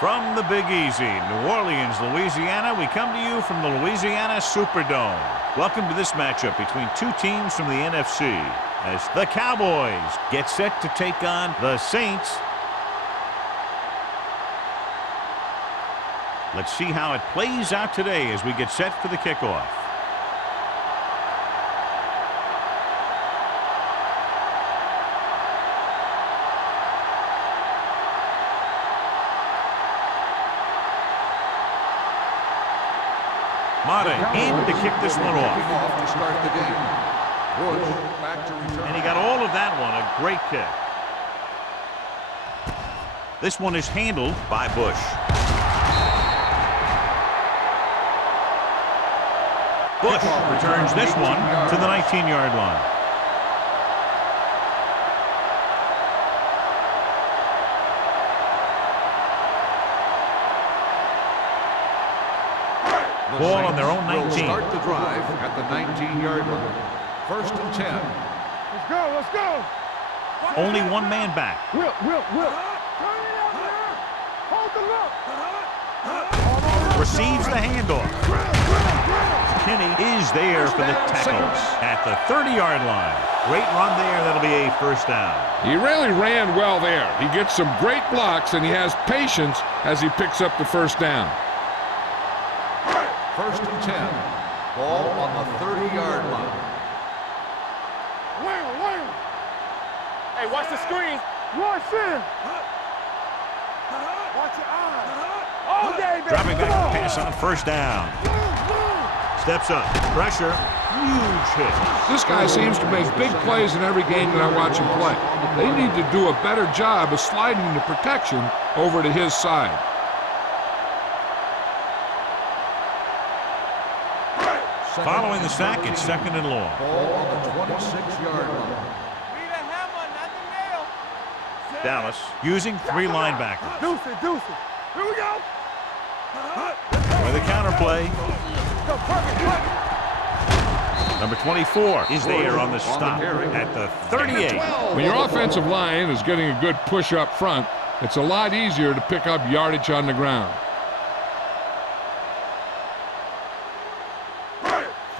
From the Big Easy, New Orleans, Louisiana, we come to you from the Louisiana Superdome. Welcome to this matchup between two teams from the NFC as the Cowboys get set to take on the Saints. Let's see how it plays out today as we get set for the kickoff. In to kick this one off. To start the game. Bush back to return. And he got all of that one. A great kick. This one is handled by Bush. Bush returns this one to the 19-yard line. Ball on their own 19. Will start the drive at the 19-yard line. 1st and 10. Let's go, let's go. Only one man back. Will. Turn it out there. Hold the look. Receives the handoff. Kinney is there for the tackle at the 30-yard line. Great run there. That'll be a first down. He really ran well there. He gets some great blocks, and he has patience as he picks up the first down. 1st and 10. Ball on the 30-yard line. Wham. Hey, watch the screen. Watch him. Watch your eyes. All day, baby. Dropping back to pass on first down. Steps up. Pressure. Huge hit. This guy seems to make big plays in every game that I watch him play. They need to do a better job of sliding the protection over to his side. Following the sack, it's 2nd and long. Ball on the 26-yard line. Dallas using 3 linebackers. Deuce it. Here we go. With a counter play. Go, perfect. Number 24 is there on the stop at the 38. When your offensive line is getting a good push up front, it's a lot easier to pick up yardage on the ground.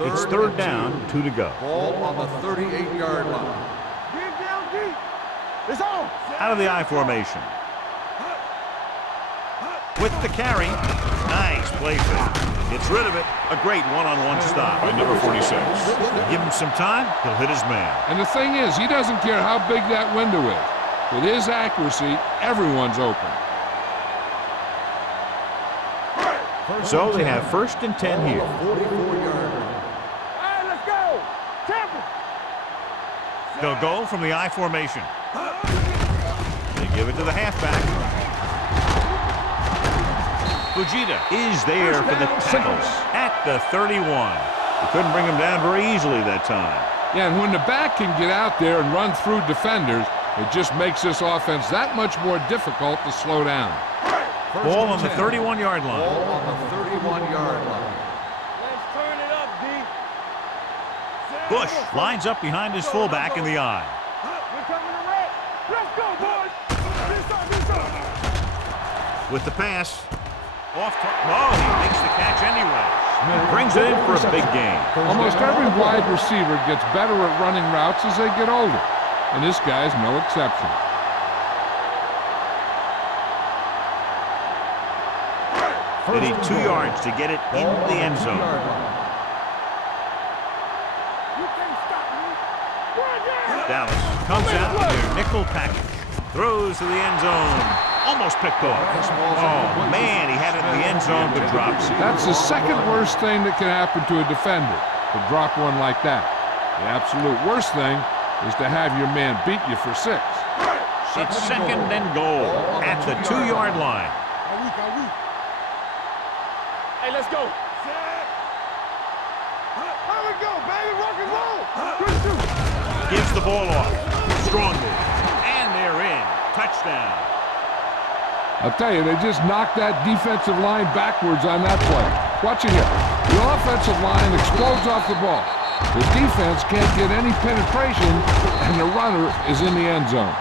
It's 3rd down, 2 to go. Ball on the 38-yard line. Get down deep. It's on. Out of the I formation. With the carry. Nice play fake. Gets rid of it. A great one-on-one stop by number 46. Give him some time, he'll hit his man. And the thing is, he doesn't care how big that window is. With his accuracy, everyone's open. So they have 1st and 10 here. 44-yard line. They'll go from the I formation. They give it to the halfback. Fujita is there for the tackle at the 31. They couldn't bring him down very easily that time. Yeah, and when the back can get out there and run through defenders, it just makes this offense that much more difficult to slow down. Ball on the 31-yard line. Ball on the 31-yard line. Let's turn it up, D. Bush lines up behind his fullback in the I. We're coming to red. Let's go, boys. This up. With the pass. Off target. Oh, he makes the catch anyway. Brings it in for a big gain. Almost every wide receiver gets better at running routes as they get older, and this guy's no exception. They need 2 yards to get it in the end zone. Dallas comes out with their nickel package. Throws to the end zone. Almost picked off. Oh, man, he had it in the end zone, but drops it. That's the second worst thing that can happen to a defender, to drop one like that. The absolute worst thing is to have your man beat you for 6. It's 2nd and goal at the 2-yard line. Hey, let's go. How we go, baby? Rock and roll. Gives the ball off. Strong move. And they're in. Touchdown. I'll tell you, they just knocked that defensive line backwards on that play. Watch it here. The offensive line explodes off the ball. The defense can't get any penetration, and the runner is in the end zone.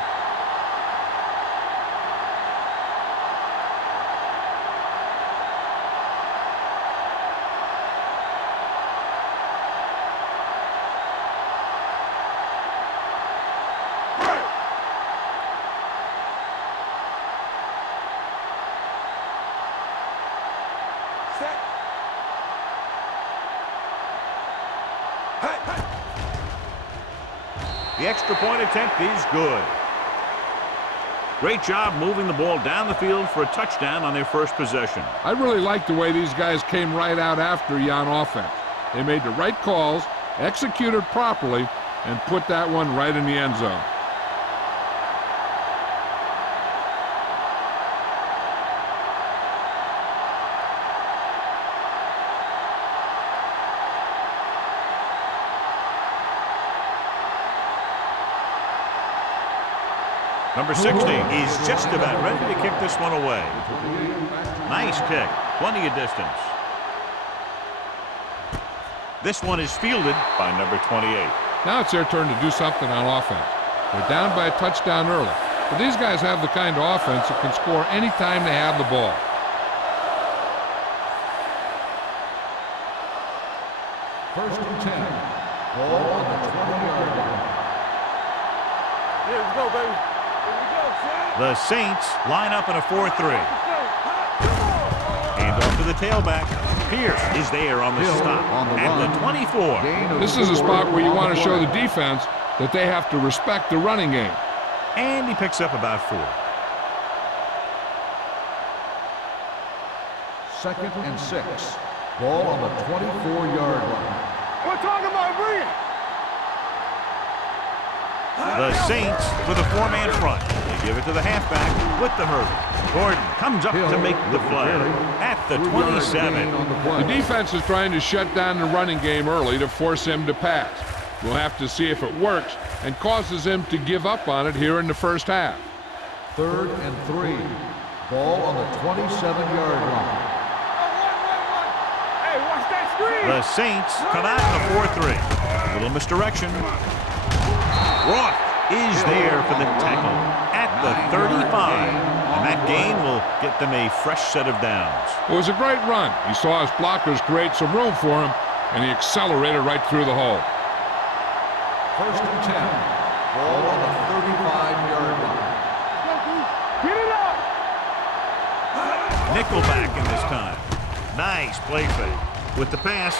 The extra point attempt is good. Great job moving the ball down the field for a touchdown on their first possession. I really like the way these guys came right out after you on offense. They made the right calls, executed properly, and put that one right in the end zone. Number 60 is just about ready to kick this one away. Nice kick. Plenty of distance. This one is fielded by number 28. Now it's their turn to do something on offense. They're down by a touchdown early. But these guys have the kind of offense that can score any time they have the ball. First and 10. Ball on the 20-yard line. Here we go, baby. Here we go, son. The Saints line up in a 4-3. Hand off to the tailback. Pierce is there on the stop at the 24. This is a spot where you want to show the defense that they have to respect the running game. And he picks up about 4. Second and 6. Ball on the 24-yard line. We're talking about bringing. The Saints with a 4-man front. They give it to the halfback with the hurdle. Gordon comes up to make the play at the 27. The defense is trying to shut down the running game early to force him to pass. We'll have to see if it works and causes him to give up on it here in the first half. Third and 3. Ball on the 27-yard line. Hey, watch that screen. The Saints come out in a 4-3. A little misdirection. Roth is there for the tackle at the 35. And that gain will get them a fresh set of downs. It was a great run. He saw his blockers create some room for him, and he accelerated right through the hole. First and 10. Ball on the 35-yard line. Get it up. Nickelback in this time. Nice play fake. With the pass,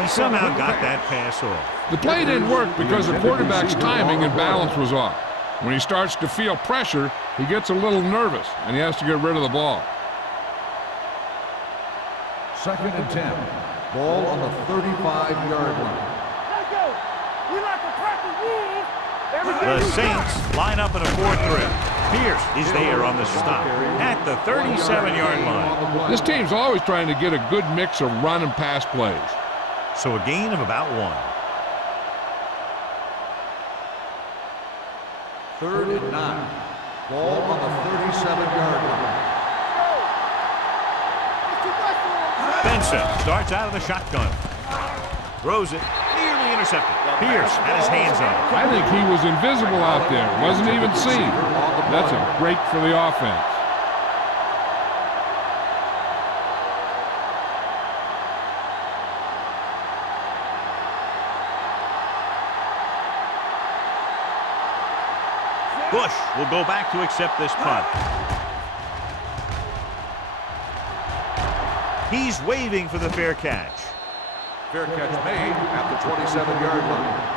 he somehow got that pass off. The play didn't work because the quarterback's timing and balance was off. When he starts to feel pressure, he gets a little nervous, and he has to get rid of the ball. Second and 10. Ball on the 35-yard line. Let's go. We like to practice rules. The Saints line up in a 4-3. Pierce is there on the stop at the 37-yard line. This team's always trying to get a good mix of run and pass plays. So a gain of about 1. Third and 9. Ball on the 37-yard line. Benson starts out of the shotgun. Throws it. Nearly intercepted. Pierce had his hands on it. I think he was invisible out there. Wasn't even seen. That's a break for the offense. Bush will go back to accept this punt. He's waving for the fair catch. Fair catch made at the 27-yard line.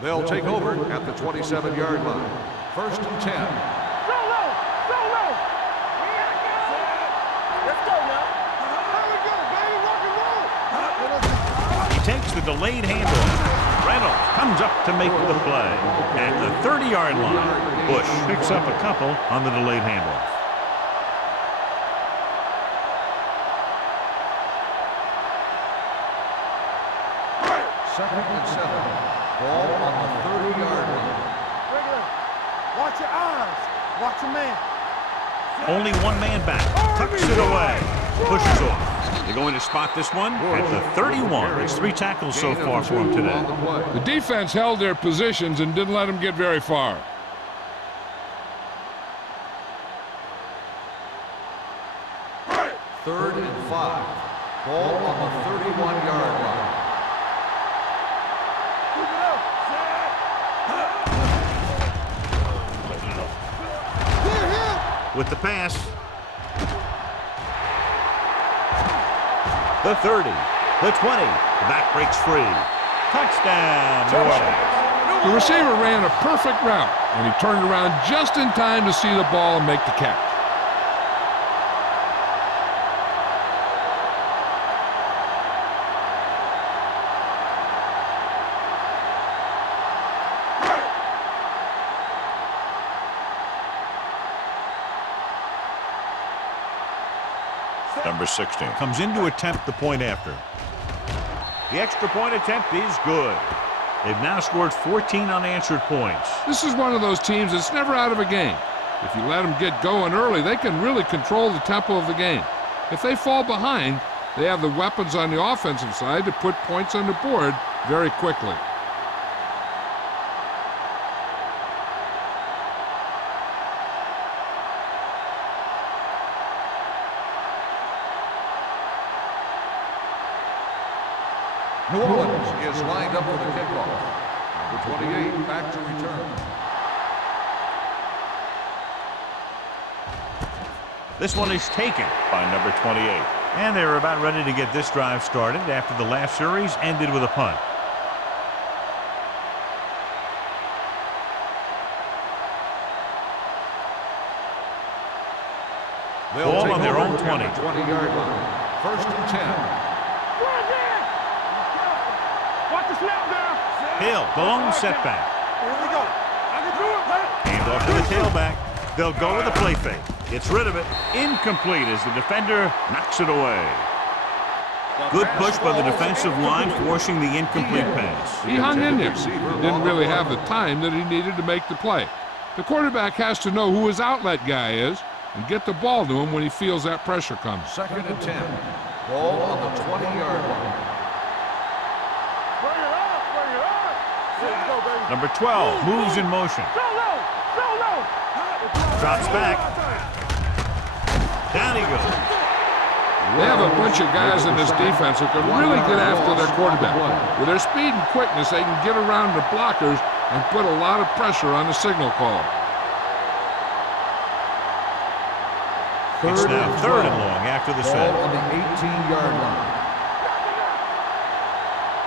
They'll take over at the 27-yard line. First and 10. Solo. Let's go now. There we go, baby. Rock and roll. He takes the delayed handoff. Reynolds comes up to make the play at the 30-yard line. Bush picks up a couple on the delayed handoff. Second and 7. Ball on the 30-yard line. Regular. Watch your eyes. Watch your man. Only one man back. Tucks it away. Pushes off. They're going to spot this one at the 31. It's 3 tackles so far for him today. The defense held their positions and didn't let them get very far. Third and 5. Ball on the 31-yard line. with the pass. The 30, the 20. The back breaks free. Touchdown, New Orleans. The receiver ran a perfect route, and he turned around just in time to see the ball and make the catch. Number 16 comes in to attempt the point after. The extra point attempt is good. They've now scored 14 unanswered points. This is one of those teams that's never out of a game. If you let them get going early, they can really control the tempo of the game. If they fall behind, they have the weapons on the offensive side to put points on the board very quickly. New Orleans is lined up for the kickoff. Number 28 back to return. This one is taken by number 28. And they're about ready to get this drive started after the last series ended with a punt. Ball on their own 20. 20-yard line. First and 10. Watch the snap now. Hill, the lone setback. Here we go. I can do it, man. Hand off to the tailback. They'll go with a play fake. Gets rid of it. Incomplete as the defender knocks it away. Good push by the defensive line, forcing the incomplete pass. He hung in there. Didn't really have the time that he needed to make the play. The quarterback has to know who his outlet guy is and get the ball to him when he feels that pressure coming. Second and 10. Ball on the 20-yard line. Number 12 moves in motion. Drops back. Down he goes. They have a bunch of guys in this defense who can really get after their quarterback. With their speed and quickness, they can get around the blockers and put a lot of pressure on the signal caller. It's now third and long after the set. Ball on the 18-yard line.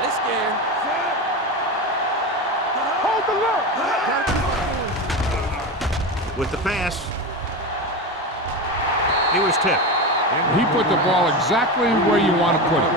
This game. Hold the look. With the pass, he was tipped. He put the ball exactly where you want to put it.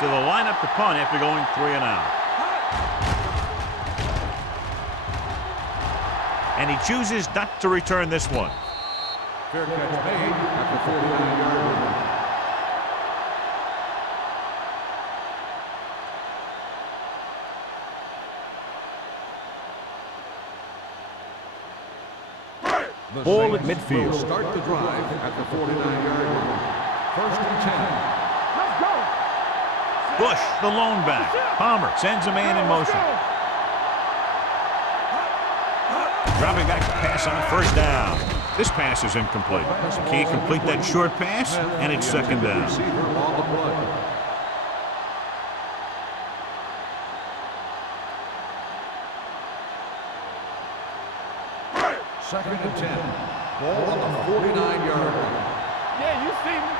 So they'll line up the punt after going 3 and out. And he chooses not to return this one. Fair catch made at the 49-yard line. The Ball at Saints midfield. will start the drive at the 49-yard line. First and 10. Let's go. Bush, the lone back. Palmer sends a man in motion. Dropping back to pass on first down. This pass is incomplete. Can't complete that short pass, and it's second down. Receiver on the play. Second and 10. Ball on the 49-yard line. Yeah, you see me.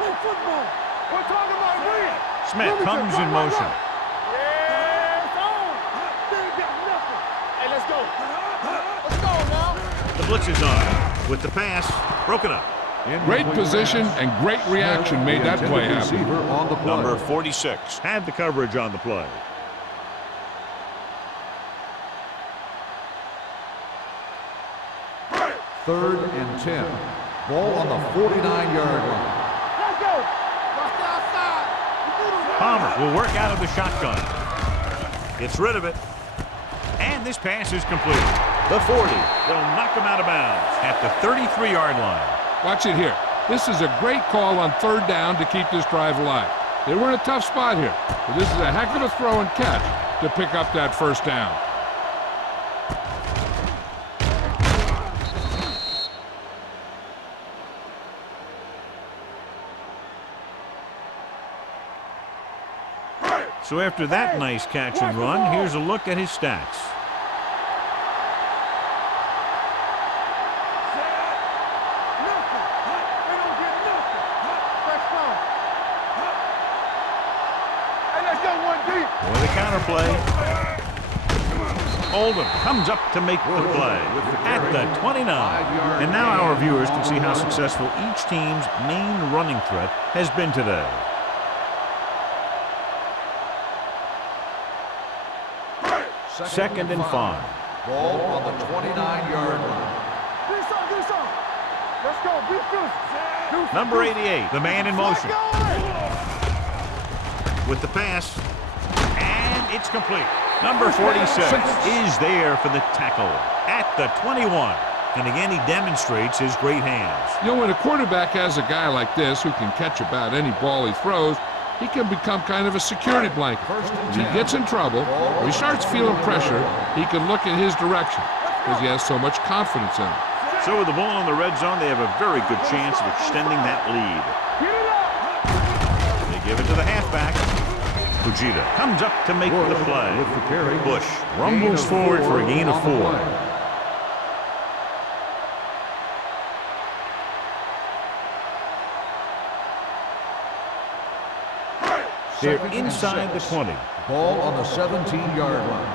Play football. We're talking about real. Smith comes in motion. Yeah, it's on. They ain't got nothing. Hey, let's go. Let's go now. The blitz is on. With the pass, broken up. Great position and great reaction made that play happen. Receiver on the play. Number 46 had the coverage on the play. Third and 10. Ball on the 49-yard line. Let's go. Watch the outside. Palmer will work out of the shotgun. Gets rid of it. And this pass is complete. The 40. They'll knock him out of bounds at the 33-yard line. Watch it here. This is a great call on third down to keep this drive alive. They were in a tough spot here, but this is a heck of a throw and catch to pick up that first down. So after that nice catch and run, here's a look at his stats. For the counter play. Oldham comes up to make the play at the 29. And now our viewers can see how successful each team's main running threat has been today. Second and 5. Ball on the 29-yard line. Let's go. Be good. Number 88, the man in motion. With the pass. And it's complete. Number 46 is there for the tackle at the 21. And again, he demonstrates his great hands. You know, when a quarterback has a guy like this who can catch about any ball he throws, he can become kind of a security blanket. If he gets in trouble, or he starts feeling pressure, he can look in his direction because he has so much confidence in him. So with the ball in the red zone, they have a very good chance of extending that lead. They give it to the halfback. Fujita comes up to make the play. Bush rumbles forward for a gain of 4. They're inside the 20. Ball on the 17-yard line.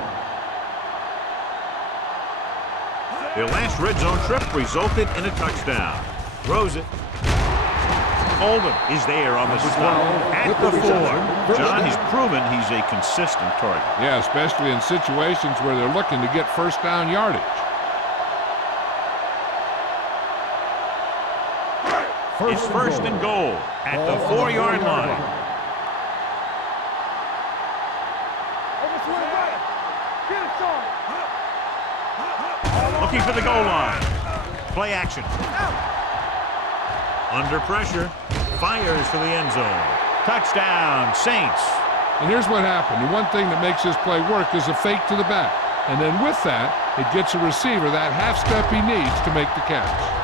Their last red zone trip resulted in a touchdown. Throws it. Oldham is there on the stop at the 4. John has proven he's a consistent target. Yeah, especially in situations where they're looking to get first down yardage. It's first and goal at the 4-yard line. Looking for the goal line. Play action. Under pressure. Fires for the end zone. Touchdown, Saints. And here's what happened. The one thing that makes this play work is a fake to the back. And then with that, it gets a receiver that half step he needs to make the catch.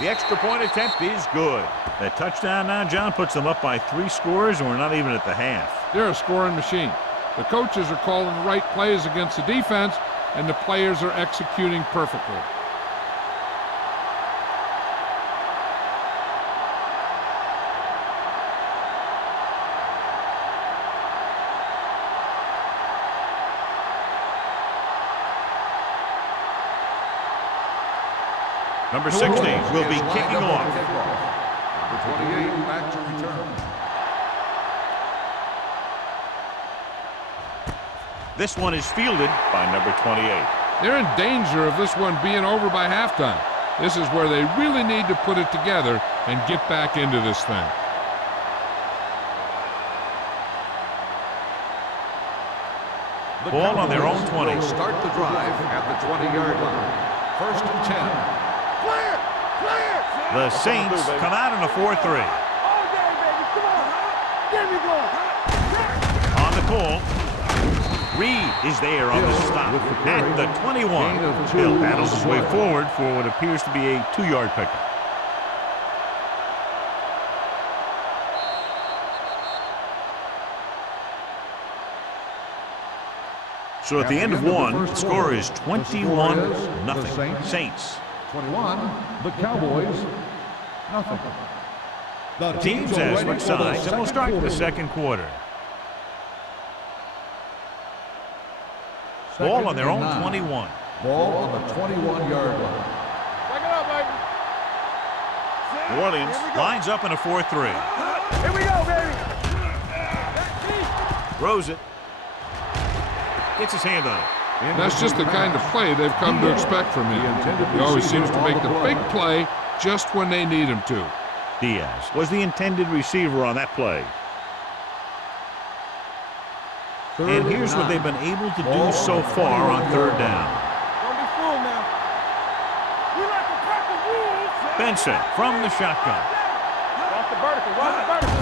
The extra point attempt is good. That touchdown now, John, puts them up by 3 scores, and we're not even at the half. They're a scoring machine. The coaches are calling the right plays against the defense, and the players are executing perfectly. Number 16 will be kicking off. Number 28 back to return. This one is fielded by number 28. They're in danger of this one being over by halftime. This is where they really need to put it together and get back into this thing. Ball on their own 20. Start the drive at the 20-yard line. First and 10. The Saints come out in a 4-3. On the call, Reed is there on the stop at the 21. Bill battles his way forward for what appears to be a 2-yard pickup. So at the end of one, the score is 21-0. Saints. 21, the Cowboys, nothing. The teams have switched sides, and we'll start the second quarter. Ball on their own 21. Ball on the 21-yard line. Back it up, baby. New Orleans lines up in a 4-3. Here we go, baby. Throws it. Gets his hand on it. That's just the kind of play they've come to expect from him. He always seems to make the big play just when they need him to. Diaz was the intended receiver on that play. And here's what they've been able to do so far on third down. Don't be fooled now. We like to crack the rules. Benson from the shotgun. Watch the vertical. Watch the vertical.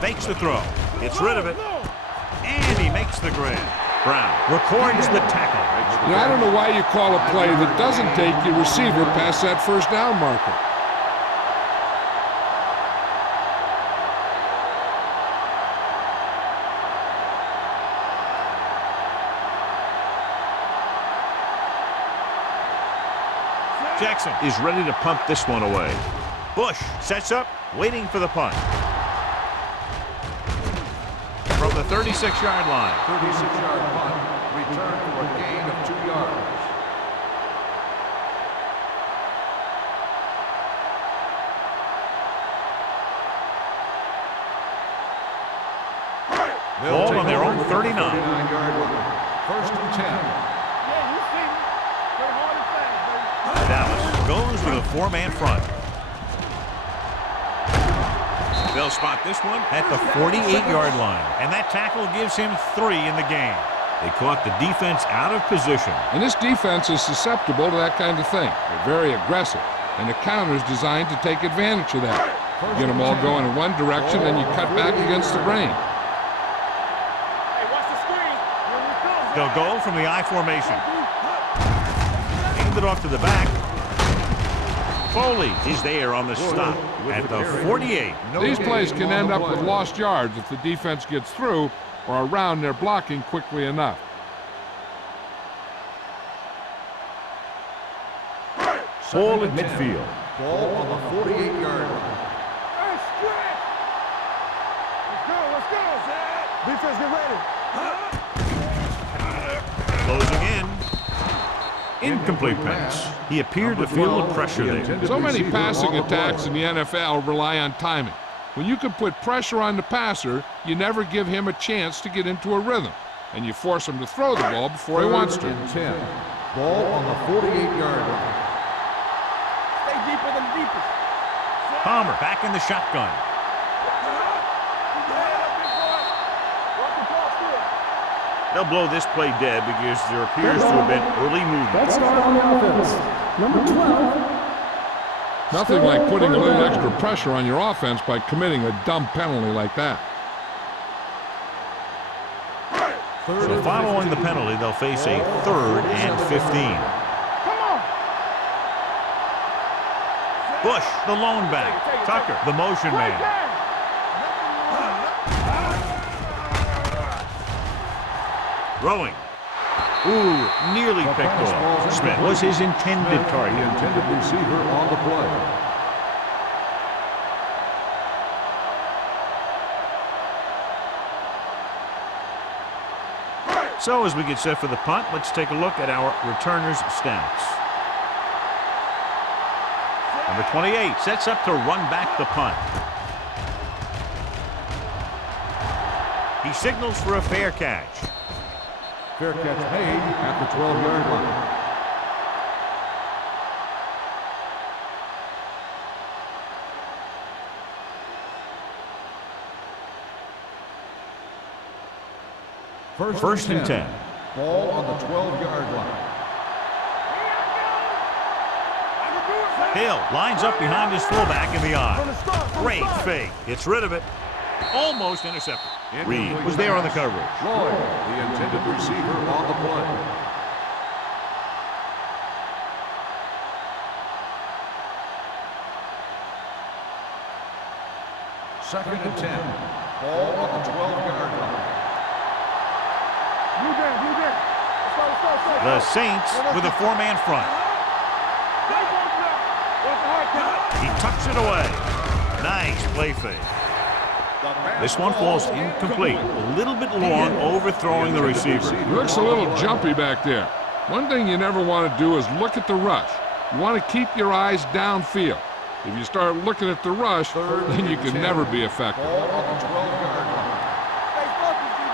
Fakes the throw. Gets rid of it. And he makes the grab. Brown records the tackle. Now, I don't know why you call a play that doesn't take your receiver past that first down marker. Jackson is ready to punt this one away. Bush sets up, waiting for the punt. From the 36-yard line. 36-yard punt. Return for a gain of 2 yards. Ball on their own 39. 39-yard line. First and 10. Yeah, you see me. Play hard and fast, baby. Dallas goes with a 4-man front. They'll spot this one at the 48-yard line, and that tackle gives him 3 in the game. They caught the defense out of position. And this defense is susceptible to that kind of thing. They're very aggressive, and the counter is designed to take advantage of that. You get them all going in one direction, and you cut back against the grain. Hey, watch the screen. Here we go. They'll go from the I formation. Hand it off to the back. Foley is there on the stop at the 48. These plays can end up with lost yards if the defense gets through or around their blocking quickly enough. Ball at midfield. Ball on the 48-yard line. Hey, stretch. Let's go. Let's go. Defense, get ready. Closing in. Incomplete pass. He appeared to feel the pressure there. So many passing attacks in the NFL rely on timing. When you can put pressure on the passer, you never give him a chance to get into a rhythm, and you force him to throw the ball before he wants to. 10. Ball on the 48-yard line. Stay deeper than deepest. Palmer back in the shotgun. They'll blow this play dead because there appears to have been early movement. Let's start on the offense. Number 12. Nothing like putting a little extra pressure on your offense by committing a dumb penalty like that. So following the penalty, they'll face a 3rd and 15. Come on. Bush, the lone back. Tucker, the motion man. Throwing. Ooh, nearly picked off. Smith was his intended target. The intended receiver on the play. So as we get set for the punt, let's take a look at our returners' stats. Number 28 sets up to run back the punt. He signals for a fair catch. Fair catch made at the 12-yard line. First and 10. Ball on the 12-yard line. Hill lines up behind his fullback in the eye. Great fake. Gets rid of it. Almost intercepted. Reed was there on the coverage. Lloyd, the intended receiver on the play. Second and 10. Ball on the 12-yard line. Blue down. Let's go. The Saints with a 4-man front. He tucks it away. Nice play fake. This one falls incomplete. A little bit long, overthrowing the receiver. He looks a little jumpy back there. One thing you never want to do is look at the rush. You want to keep your eyes downfield. If you start looking at the rush, then you can never be effective. Ball on the 12-yard line. Stay focused, DB.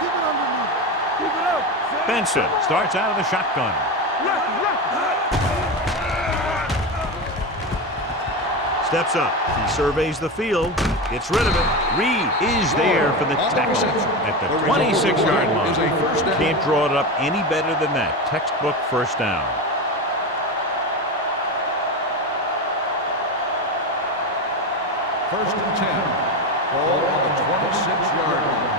Keep it underneath. Keep it up. Benson starts out of the shotgun. Steps up. He surveys the field. Gets rid of it. Reed is there for the tackle at the 26-yard line. Can't draw it up any better than that. Textbook first down. First and 10. Ball on the 26-yard line.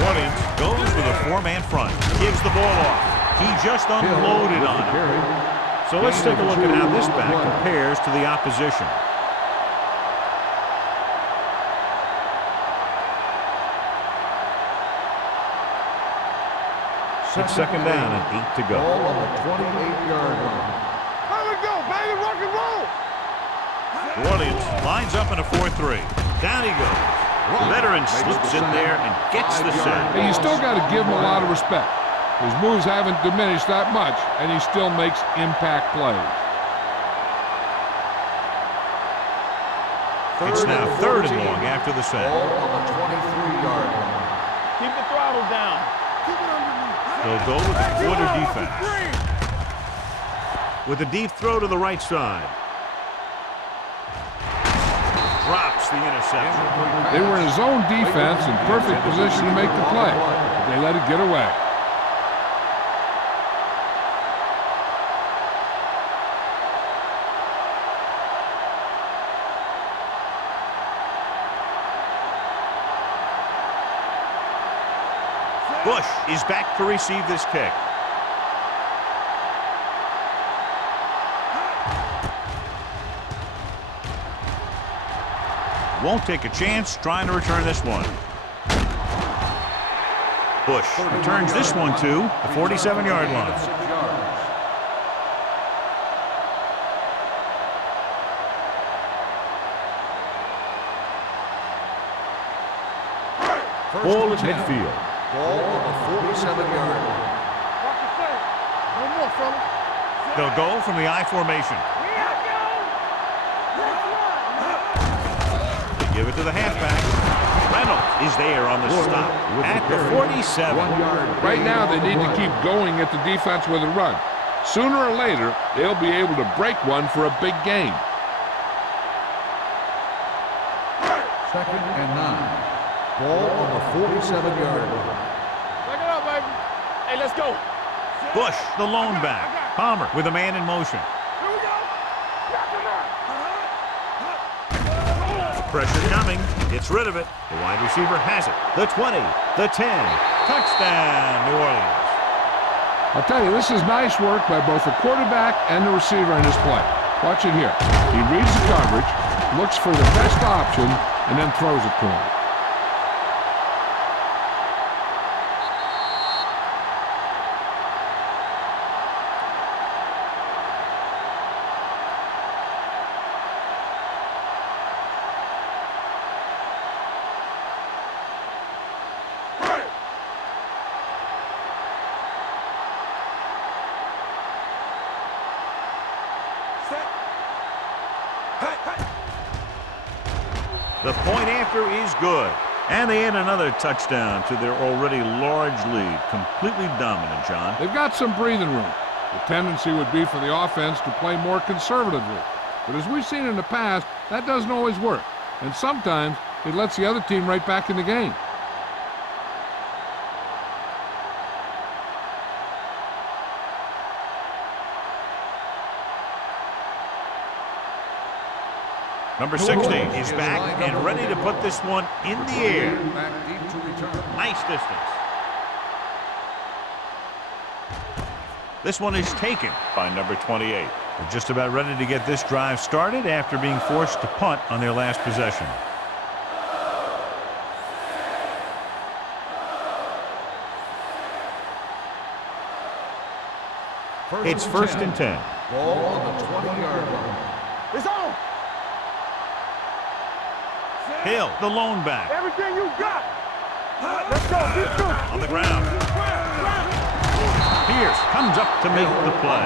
Orleans goes with a four-man front. Gives the ball off. He just unloaded on him. So let's take a look at how this back compares to the opposition. It's second down and 8 to go. Ball on the 28-yard line. Here we go, baby, rock and roll. New Orleans lines up in a 4-3. Down he goes. The veteran slips in there and gets the sack. Hey, you still got to give him a lot of respect. His moves haven't diminished that much, and he still makes impact plays. It's now third and long after the sack. Ball on the 23-yard line. Keep the throttle down. Keep it underneath. They'll go with the quarter defense. With a deep throw to the right side. Drops the interception. They were in zone defense in perfect position to make the play. They let it get away. Bush is back to receive this kick. Won't take a chance trying to return this one. Bush returns this one to the 47-yard line. Ball at midfield. Ball on the 47-yard line. Rock the play. One more, fella. They'll go from the I formation. They give it to the halfback. Reynolds is there on the stop at the 47. Right now, they need to keep going at the defense with a run. Sooner or later, they'll be able to break one for a big gain. Second and 9. Ball on the 47-yard line. Check it out, baby. Hey, let's go. Bush, the lone back. Palmer with a man in motion. Here we go. Pressure coming. Gets rid of it. The wide receiver has it. The 20, the 10. Touchdown, New Orleans. I'll tell you, this is nice work by both the quarterback and the receiver in this play. Watch it here. He reads the coverage, looks for the best option, and then throws it to him. The point after is good. And they add another touchdown to their already large lead. Completely dominant, John. They've got some breathing room. The tendency would be for the offense to play more conservatively. But as we've seen in the past, that doesn't always work. And sometimes it lets the other team right back in the game. Number 60 is back and ready to put this one in the air. Back deep to return. Nice distance. This one is taken by number 28. They're just about ready to get this drive started after being forced to punt on their last possession. It's first and 10. Ball on the 20-yard line. It's on. Hill, the lone back. Everything you got. Let's go. Keep shooting. On the ground. Pierce comes up to make the play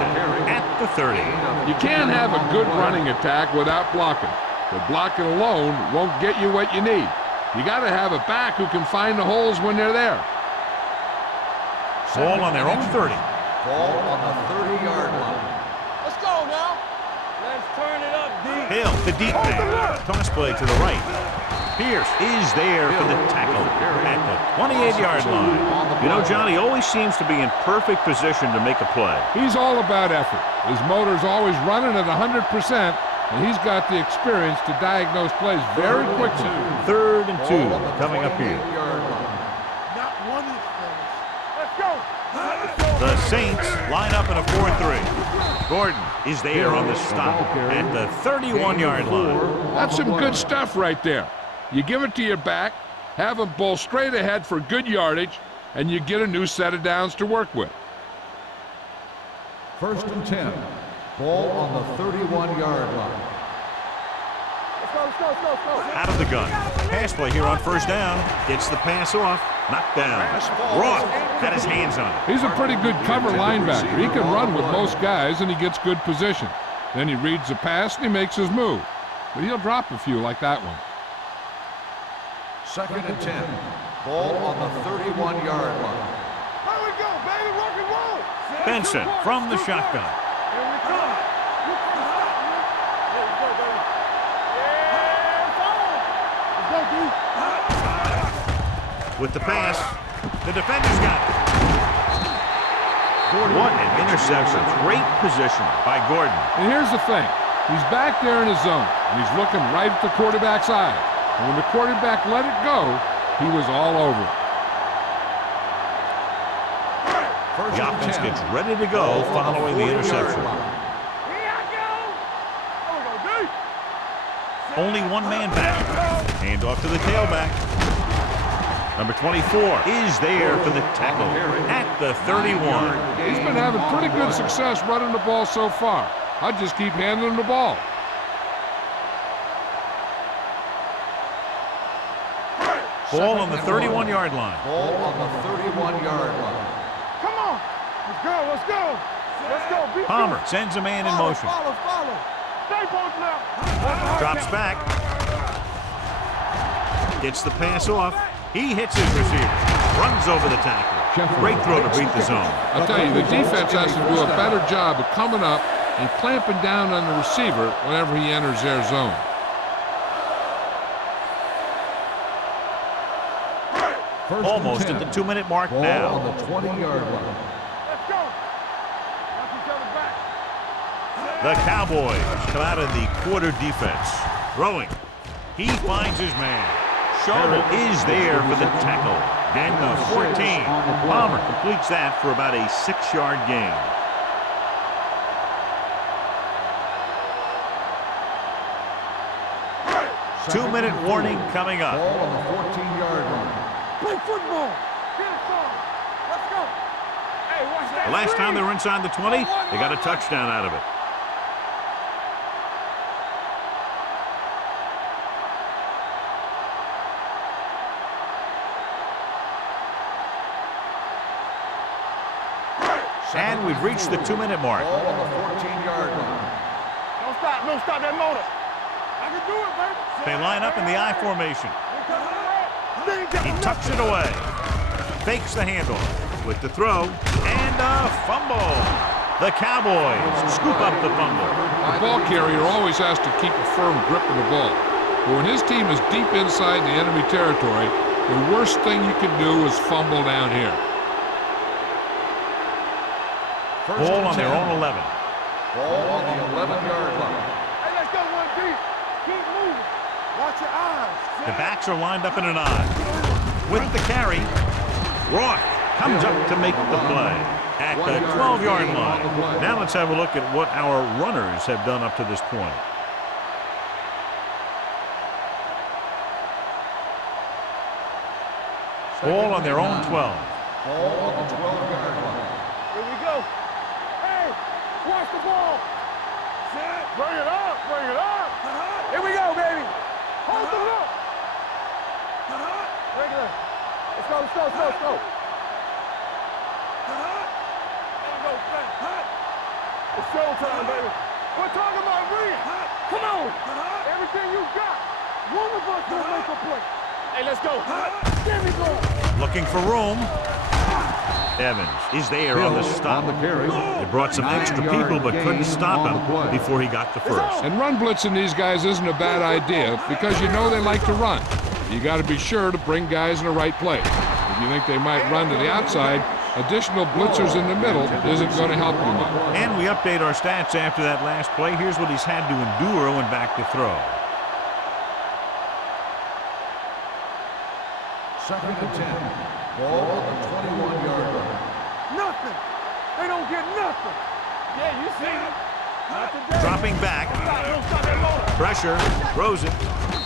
at the 30. You can't have a good running attack without blocking. But blocking alone won't get you what you need. You got to have a back who can find the holes when they're there. Ball on their own 30. Ball on the 30-yard line. Let's go now. Hill, the deep man. Toss play to the right. Pierce is there for the tackle at the 28-yard line. You know, John, he always seems to be in perfect position to make a play. He's all about effort. His motor's always running at 100%, and he's got the experience to diagnose plays very quickly. 3rd and 2 coming up here. Not one of these. Let's go. The Saints line up in a 4-3. Gordon is there on the stop at the 31-yard line. That's some good stuff right there. You give it to your back, have him bowl straight ahead for good yardage, and you get a new set of downs to work with. 1st and 10. Ball on the 31-yard line. Let's go. Out of the gun. Pass play here on 1st down. Gets the pass off. Knocked down. Roth had his hands on it. He's a pretty good cover linebacker. He can run with most guys, and he gets good position. Then he reads the pass, and he makes his move. But he'll drop a few like that one. 2nd and 10. Ball on the 31-yard line. Here we go, baby. Rock and roll. Benson from the shotgun. Here we come. Let's go, baby. Yeah, let's go, D. With the pass, the defender's got it. What an interception. Great position by Gordon. And here's the thing. He's back there in his zone, and he's looking right at the quarterback's eye. And when the quarterback let it go, he was all over it. The offense gets ready to go following the interception. Only one man back. Hand off to the tailback. Number 24 is there for the tackle at the 31. He's been having pretty good success running the ball so far. I'll just keep handing him the ball. Ball on the 31-yard line. Ball on the 31-yard line. Come on. Let's go. Let's go. Palmer sends a man in motion. Follow. Stay both now. Drops back. Gets the pass off. He hits his receiver. Runs over the tackle. Great throw to beat the zone. I'll tell you, the defense has to do a better job of coming up and clamping down on the receiver whenever he enters their zone. Almost at the 2-minute mark Ball now. on the 20-yard line. Let's go. Watch each other back. The Cowboys come out of the quarter defense. Throwing. He finds his man. Schauble is there for the tackle. Then the 14. Palmer completes that for about a 6-yard gain. Two-minute warning coming up. Ball on the 14-yard line. Play football. Get it on. Let's go. Hey, watch that. The last screen. time they were inside the 20, they got a touchdown out of it. And we've reached the 2-minute mark. Ball on the 14-yard line. Don't stop that motor. I can do it, baby. They line up in the I formation. He tucks it away. Fakes the handoff with the throw and a fumble. The Cowboys scoop up the fumble. The ball carrier always has to keep a firm grip of the ball. But when his team is deep inside the enemy territory, the worst thing you can do is fumble down here. Ball on their own 11. Ball on the 11-yard line. Hey, let's go, 1D. Keep moving. Watch your eyes. The backs are lined up in an I. With the carry, Roth comes up to make the play at the 12-yard line. Now let's have a look at what our runners have done up to this point. Ball on their own 12. Ball on the 12-yard line. Here we go. Hey, watch the ball. Bring it up. Here we go, baby. Hold the look. Regular. Let's go. There we go, Frank. It's showtime, baby. We're talking about Rhea. Come on. Everything you got. One of us will make a play. Hey, let's go. There we go. Looking for room. Evans is there on the stop. On the carry. They brought some extra people but couldn't stop him before he got the first. And run blitzing these guys isn't a bad idea because you know they like to run. You got to be sure to bring guys in the right place. If you think they might run to the outside, additional blitzers in the middle isn't going to help you much. And we update our stats after that last play. Here's what he's had to endure when back to throw. 2nd and 10. Ball on the 21-yard line. Nothing. They don't get nothing. Yeah, you see it. Not today. Dropping back. Pressure. Throws it.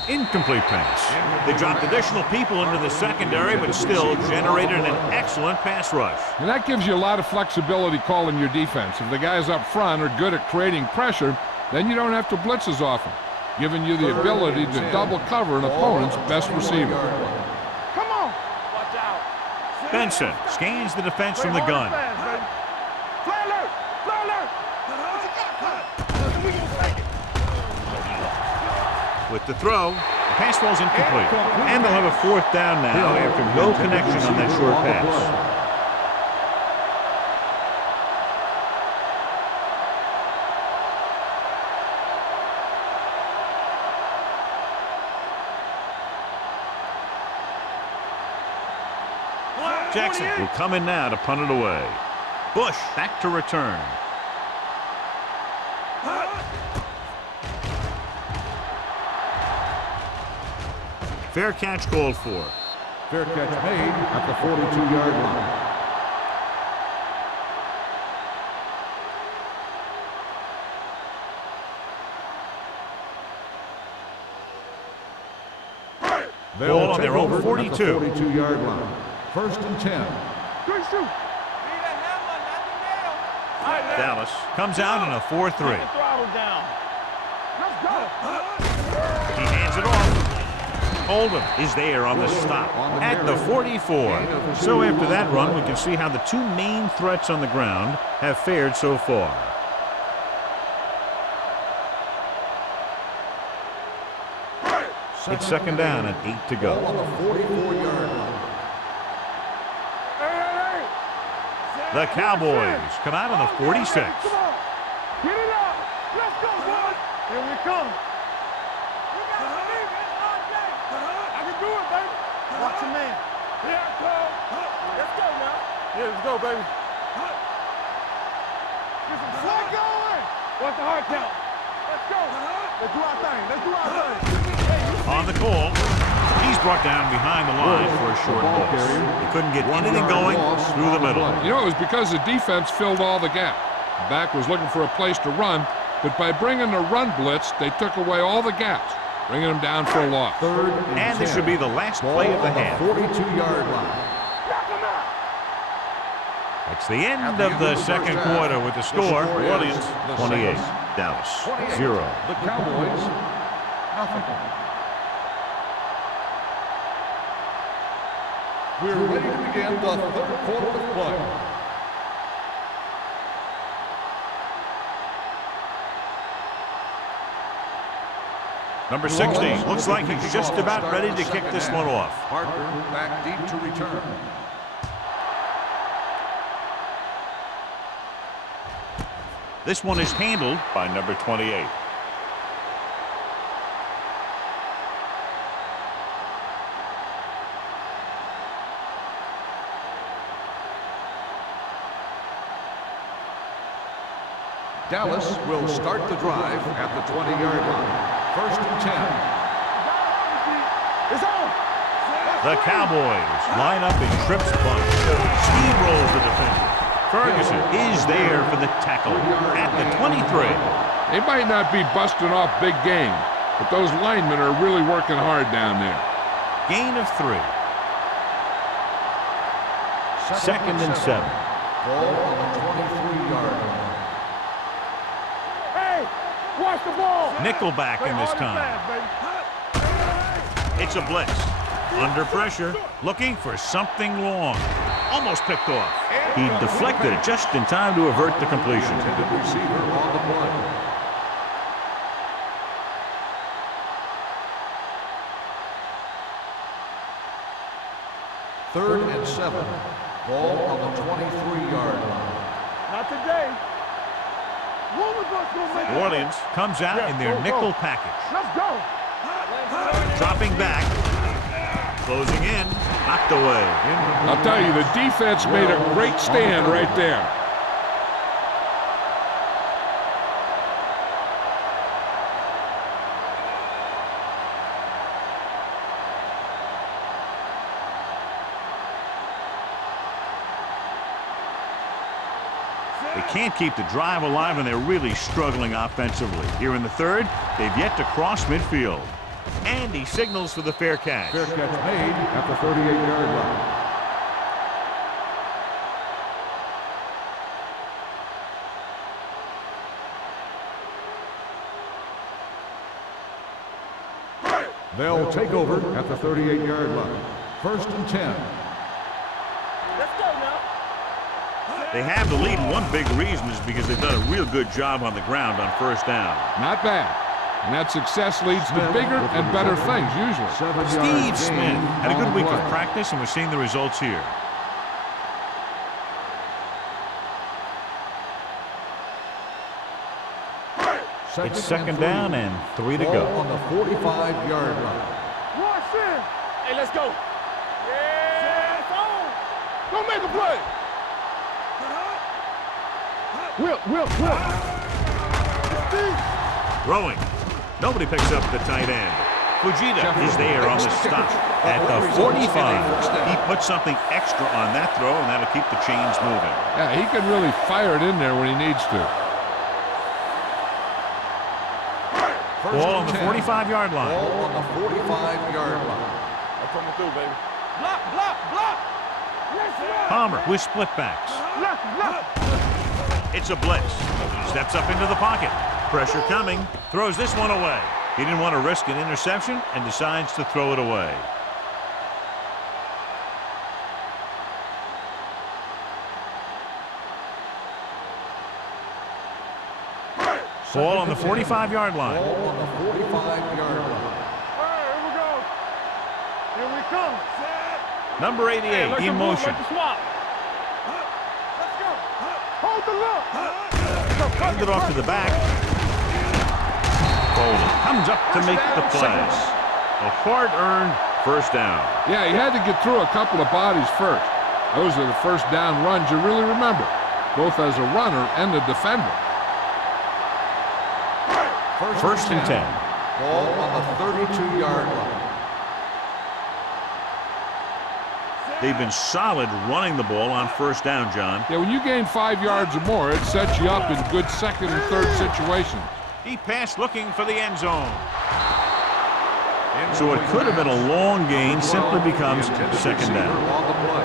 Incomplete pass. They dropped additional people into the secondary, but still generated an excellent pass rush. And that gives you a lot of flexibility calling your defense. If the guys up front are good at creating pressure, then you don't have to blitz as often, giving you the ability to double cover an opponent's best receiver. Come on. Watch out. Benson scans the defense from the gun. Fly alert. Fly alert. With the throw, the pass falls incomplete. And they'll have a 4th down now after no connection on that short pass. Jackson will come in now to punt it away. Bush back to return. Fair catch called for. Fair catch made at the 42-yard line. Ball on their own 42. 42-yard line. 1st and 10. Good shoot. Dallas comes out in a 4-3. Throttle down. Let's go. He hands it off. Oldham is there on the stop at the 44. So after that run, we can see how the two main threats on the ground have fared so far. It's 2nd down and 8 to go. On the 44-yard line. The Cowboys come out on the 46. Come on. Get it up. Let's go, boys. Here we come. I can do it, baby. Watch your man. Here I come. Let's go now. Yeah, let's go, baby. Get some slack going. What's the hard count? Let's go. Let's do our thing. Let's do our thing. On the call, he's brought down behind the line for a short loss. He couldn't get anything going through the middle. You know, it was because the defense filled all the gap. The back was looking for a place to run, but by bringing the run blitz, they took away all the gaps, bringing them down for a loss. 3rd And this should be the last play of the half. 42-yard line. It's the end of the second quarter with the score. Orleans 28, Dallas 0. The Cowboys, nothing. We're ready to begin the 3rd quarter of play. Number 16 looks like he's just about ready to kick this one off. Parker back deep to return. This one is handled by number 28. Dallas will start the drive at the 20-yard line. 1st and 10. It's on. The Cowboys line up in trips bunch. Steamrolls the defender. Ferguson is there for the tackle at the 23. They might not be busting off big game, but those linemen are really working hard down there. Gain of 3. 2nd and 7. Ball on the 23-yard line. Hey, watch the ball. Nickelback in this time. It's a blitz. Under pressure, looking for something long. Almost picked off. He deflected it just in time to avert the completion. Intended receiver on the play. Third and 7. Ball on the 23-yard line. Not today. One of us gonna make New Orleans comes out in their nickel package. Let's go. Dropping back. Closing in. Knocked away. I'll tell you, the defense made a great stand right there. They can't keep the drive alive, and they're really struggling offensively. Here in the third, they've yet to cross midfield. And he signals for the fair catch. Fair catch made at the 38-yard line. They'll take over at the 38-yard line. 1st and 10. Let's go now. They have the lead, and one big reason is because they've done a real good job on the ground on first down. Not bad. And that success leads to bigger and better things, usually. Steve Smith had a good week of practice, and we're seeing the results here. It's second down and 3 to go. On the 45-yard line. Watch in. Hey, let's go. Yeah, it's on. Go make a play. Will. Throwing. Nobody picks up the tight end. Fujita is there on the stop at the 45. He put something extra on that throw, and that'll keep the chains moving. Yeah, he can really fire it in there when he needs to. Ball on the 45-yard line. Ball on the 45-yard line. I'm coming through, baby. Block. Palmer with split backs. It's a blitz. He steps up into the pocket. Pressure coming. Throws this one away. He didn't want to risk an interception and decides to throw it away. Ball on the 45-yard line. Ball on the 45-yard line. All right, here we go. Here we come. Number 88 in motion. Let's go. Hold the look. Hand it off to the back. Foley comes up to make the play. A hard-earned first down. Yeah, he had to get through a couple of bodies first. Those are the first down runs you really remember, both as a runner and a defender. First and 10. Ball on the 32-yard line. They've been solid running the ball on first down, John. Yeah, when you gain 5 yards or more, it sets you up in good second and third situations. Deep pass looking for the end zone. So it could have been a long gain, simply becomes second down. On the play.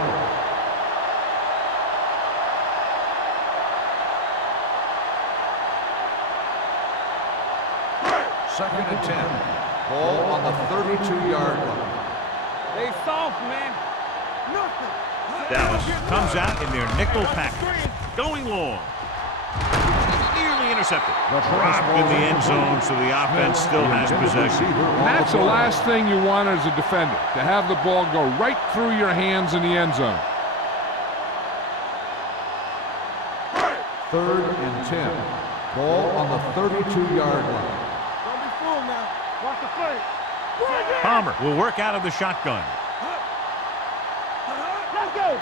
Second and 10. Ball on the 32-yard line. They soft, man. Nothing. Dallas comes out in their nickel package. Going long. Nearly intercepted. Dropped in the end zone, so the offense still has possession. And that's the last thing you want as a defender, to have the ball go right through your hands in the end zone. Third and 10. Ball on the 32-yard line. Don't be fooled now. Watch the play. Palmer will work out of the shotgun. Let's go.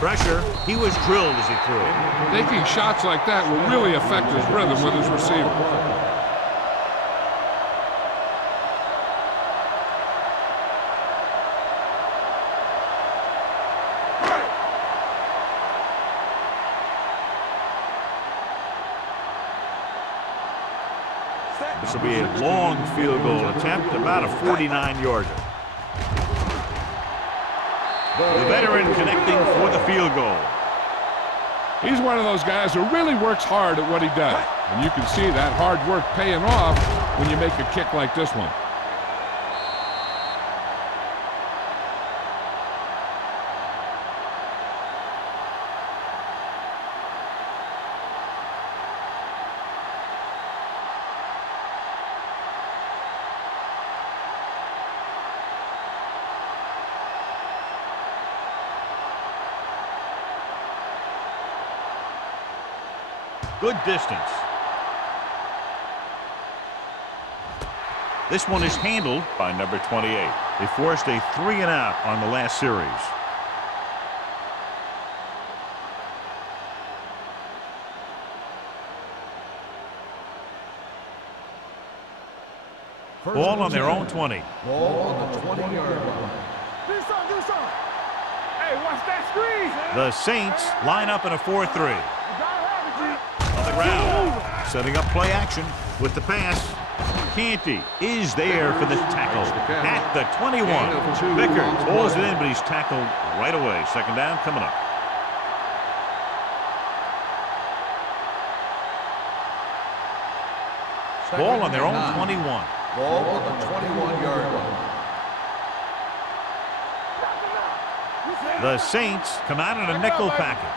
Pressure. He was drilled as he threw it. Taking shots like that will really affect his rhythm with his receiver. This will be a long field goal attempt, about a 49-yarder. The veteran connecting for the field goal. He's one of those guys who really works hard at what he does. And you can see that hard work paying off when you make a kick like this one. Good distance. This one is handled by number 28. They forced a 3-and-out on the last series. Ball on their own 20. Ball on the 20-yard line. Do something. Hey, watch that screen. The Saints line up in a 4-3. You gotta have it, G. On the ground, setting up play action with the pass. Canty is there for the tackle at the 21. Vickers pulls it in, but he's tackled right away. Second down coming up. Ball on their own 21. Ball on the 21-yard line. The Saints come out in a nickel package.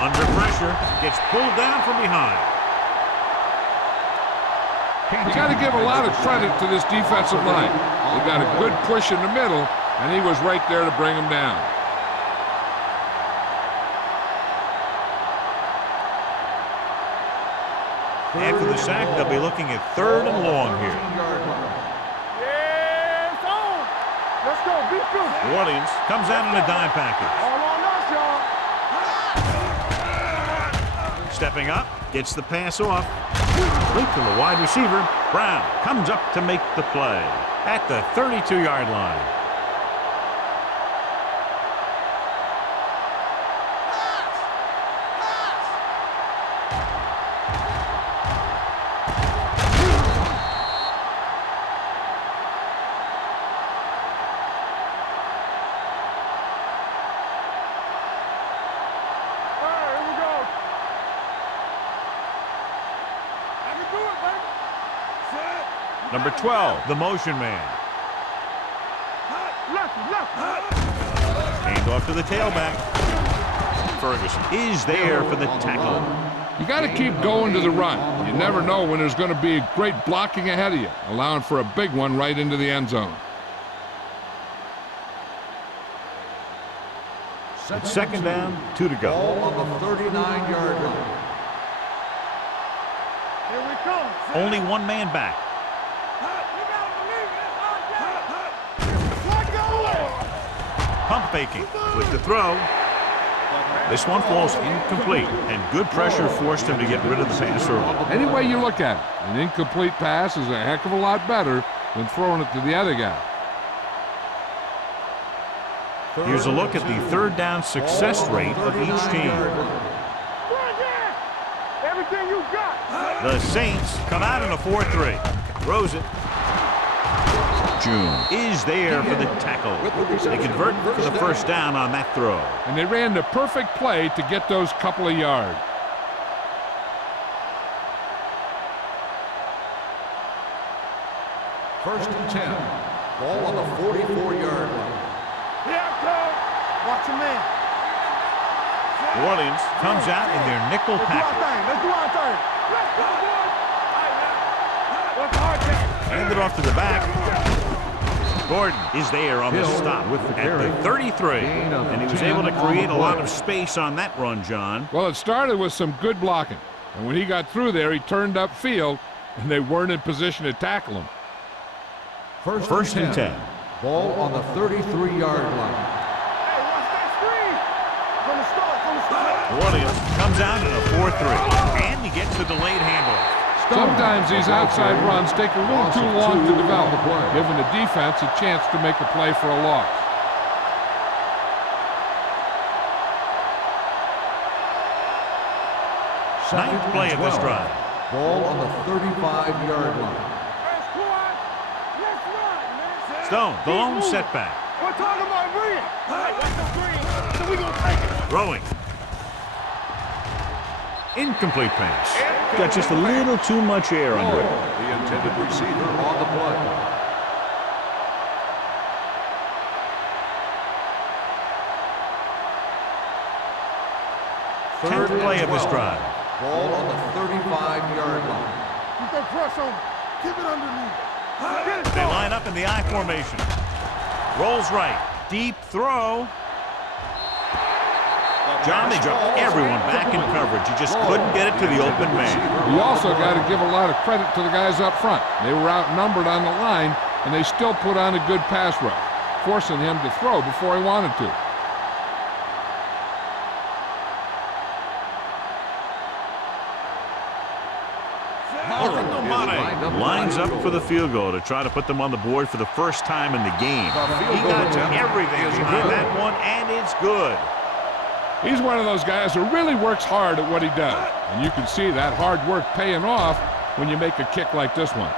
Under pressure, gets pulled down from behind. You got to give a lot of credit to this defensive line. They got a good push in the middle, and he was right there to bring him down. After the sack, they'll be looking at 3rd and long here. Yeah, it's on. Let's go. Beat you. New Orleans comes out in a dime package. All on us, y'all. Stepping up, gets the pass off. Complete to the wide receiver. Brown comes up to make the play at the 32-yard line. Number 12, the motion man. Hand off to the tailback. Ferguson is there for the tackle. You got to keep going to the run. You never know when there's going to be great blocking ahead of you, allowing for a big one right into the end zone. It's second down, 2 to go. Ball on the 39-yard line. Here we come. Only one man back. Pump faking with the throw. This one falls incomplete, and good pressure forced him to get rid of the pass early. Any way you look at it, an incomplete pass is a heck of a lot better than throwing it to the other guy. Here's a look at the 3rd down success rate of each team. Everything you got. The Saints come out in a 4-3. Throws it. June is there for the tackle. They convert for the first down on that throw. And they ran the perfect play to get those couple of yards. First and 10. Ball on the 44-yard line. Here I come. Watch your man. New Orleans comes out in their nickel package. Let's do our thing. Let's go, boys. What's hard thing? Hand it off to the back. Gordon is there on the stop at the 33. And he was able to create a lot of space on that run, John. Well, it started with some good blocking. And when he got through there, he turned upfield, and they weren't in position to tackle him. First and 10. Ball on the 33-yard line. Hey, watch that screen. From the start. New Orleans comes out in a 4-3. And he gets the delayed handoff. Sometimes these outside runs take a little too long to develop, giving the defense a chance to make a play for a loss. Ninth play of this drive. Ball on the 35-yard line. Hey, squad. Let's run, man. Stone, the lone setback. We're talking about green. Hey, watch the green. So we gonna take it. Throwing. Incomplete pass. Got just a little too much air under it. The intended receiver on the play. Tenth play of this drive. Ball on the 35-yard line. Keep that press on. Keep it underneath. They line up in the I formation. Rolls right. Deep throw. John, they dropped everyone back in coverage. You just couldn't get it to the open man. You also got to give a lot of credit to the guys up front. They were outnumbered on the line, and they still put on a good pass rush, forcing him to throw before he wanted to. Lines up for the field goal to try to put them on the board for the first time in the game. He got to everything behind that one, and it's good. He's one of those guys who really works hard at what he does. And you can see that hard work paying off when you make a kick like this one.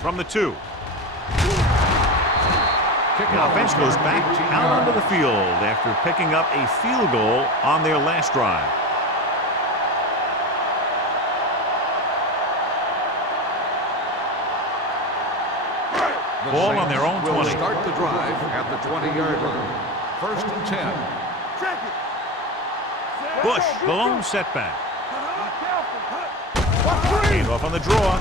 From the 2. The offense goes back out onto the field after picking up a field goal on their last drive. Ball on their own 20. Start the drive at the 20-yard line. 1st and 10. Check it. Bush, the lone setback. Hand off on the draw.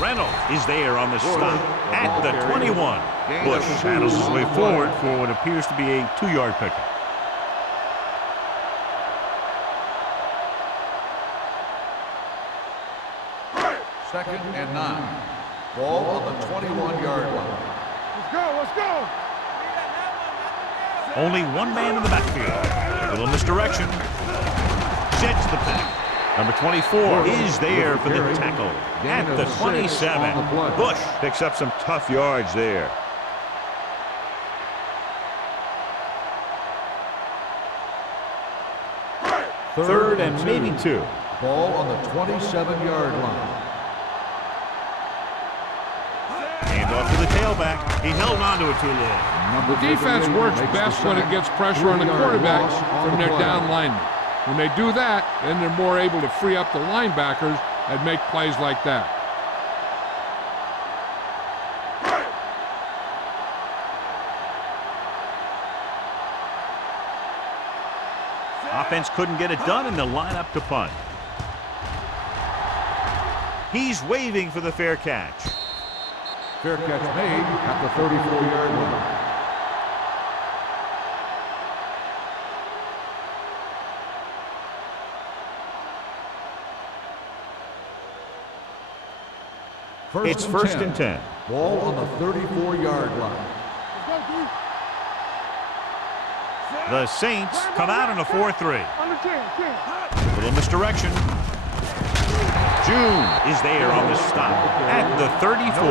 Reynolds is there on the stop at the 21. Bush handles his way forward for what appears to be a 2-yard pickup. Second and 9. Ball on the 21-yard line. Let's go, let's go. Only one man in the backfield. A little misdirection. Sheds the pack. Number 24 is there for the tackle at the 27. Bush picks up some tough yards there. Third and maybe 2. Ball on the 27-yard line. Hand off to the tailback. He held on to it too long. The defense works best when it gets pressure on the quarterback from their down linemen. When they do that, then they're more able to free up the linebackers and make plays like that. Offense couldn't get it done, and they'll line up to punt. He's waving for the fair catch. Fair catch made at the 34-yard line. It's 1st and 10. Ball on the 34-yard line. The Saints come out in a 4-3. Under 10. Little misdirection. June is there on the stop at the 34.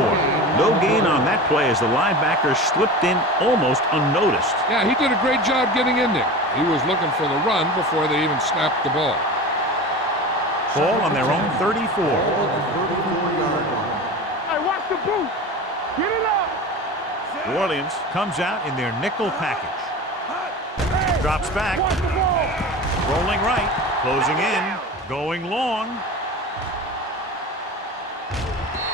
No gain on that play as the linebacker slipped in almost unnoticed. Yeah, he did a great job getting in there. He was looking for the run before they even snapped the ball. Ball on their own 34. Ball on the 34-yard line. Hey, watch the boot. Get it up. New Orleans comes out in their nickel package. Drops back. Watch the ball. Rolling right. Closing in. Going long.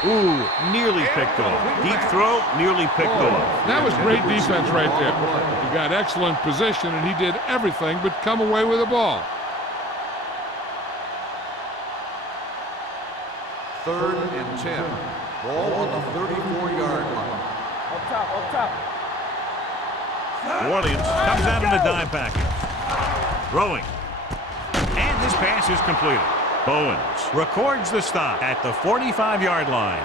Ooh, nearly picked off. Deep throw, nearly picked off. That was great defense right there. He got excellent position, and he did everything but come away with the ball. 3rd and 10. Ball on the 34-yard line. Up top, up top. New Orleans comes out in a dime package. Throwing. And this pass is completed. Bowens records the stop at the 45-yard line.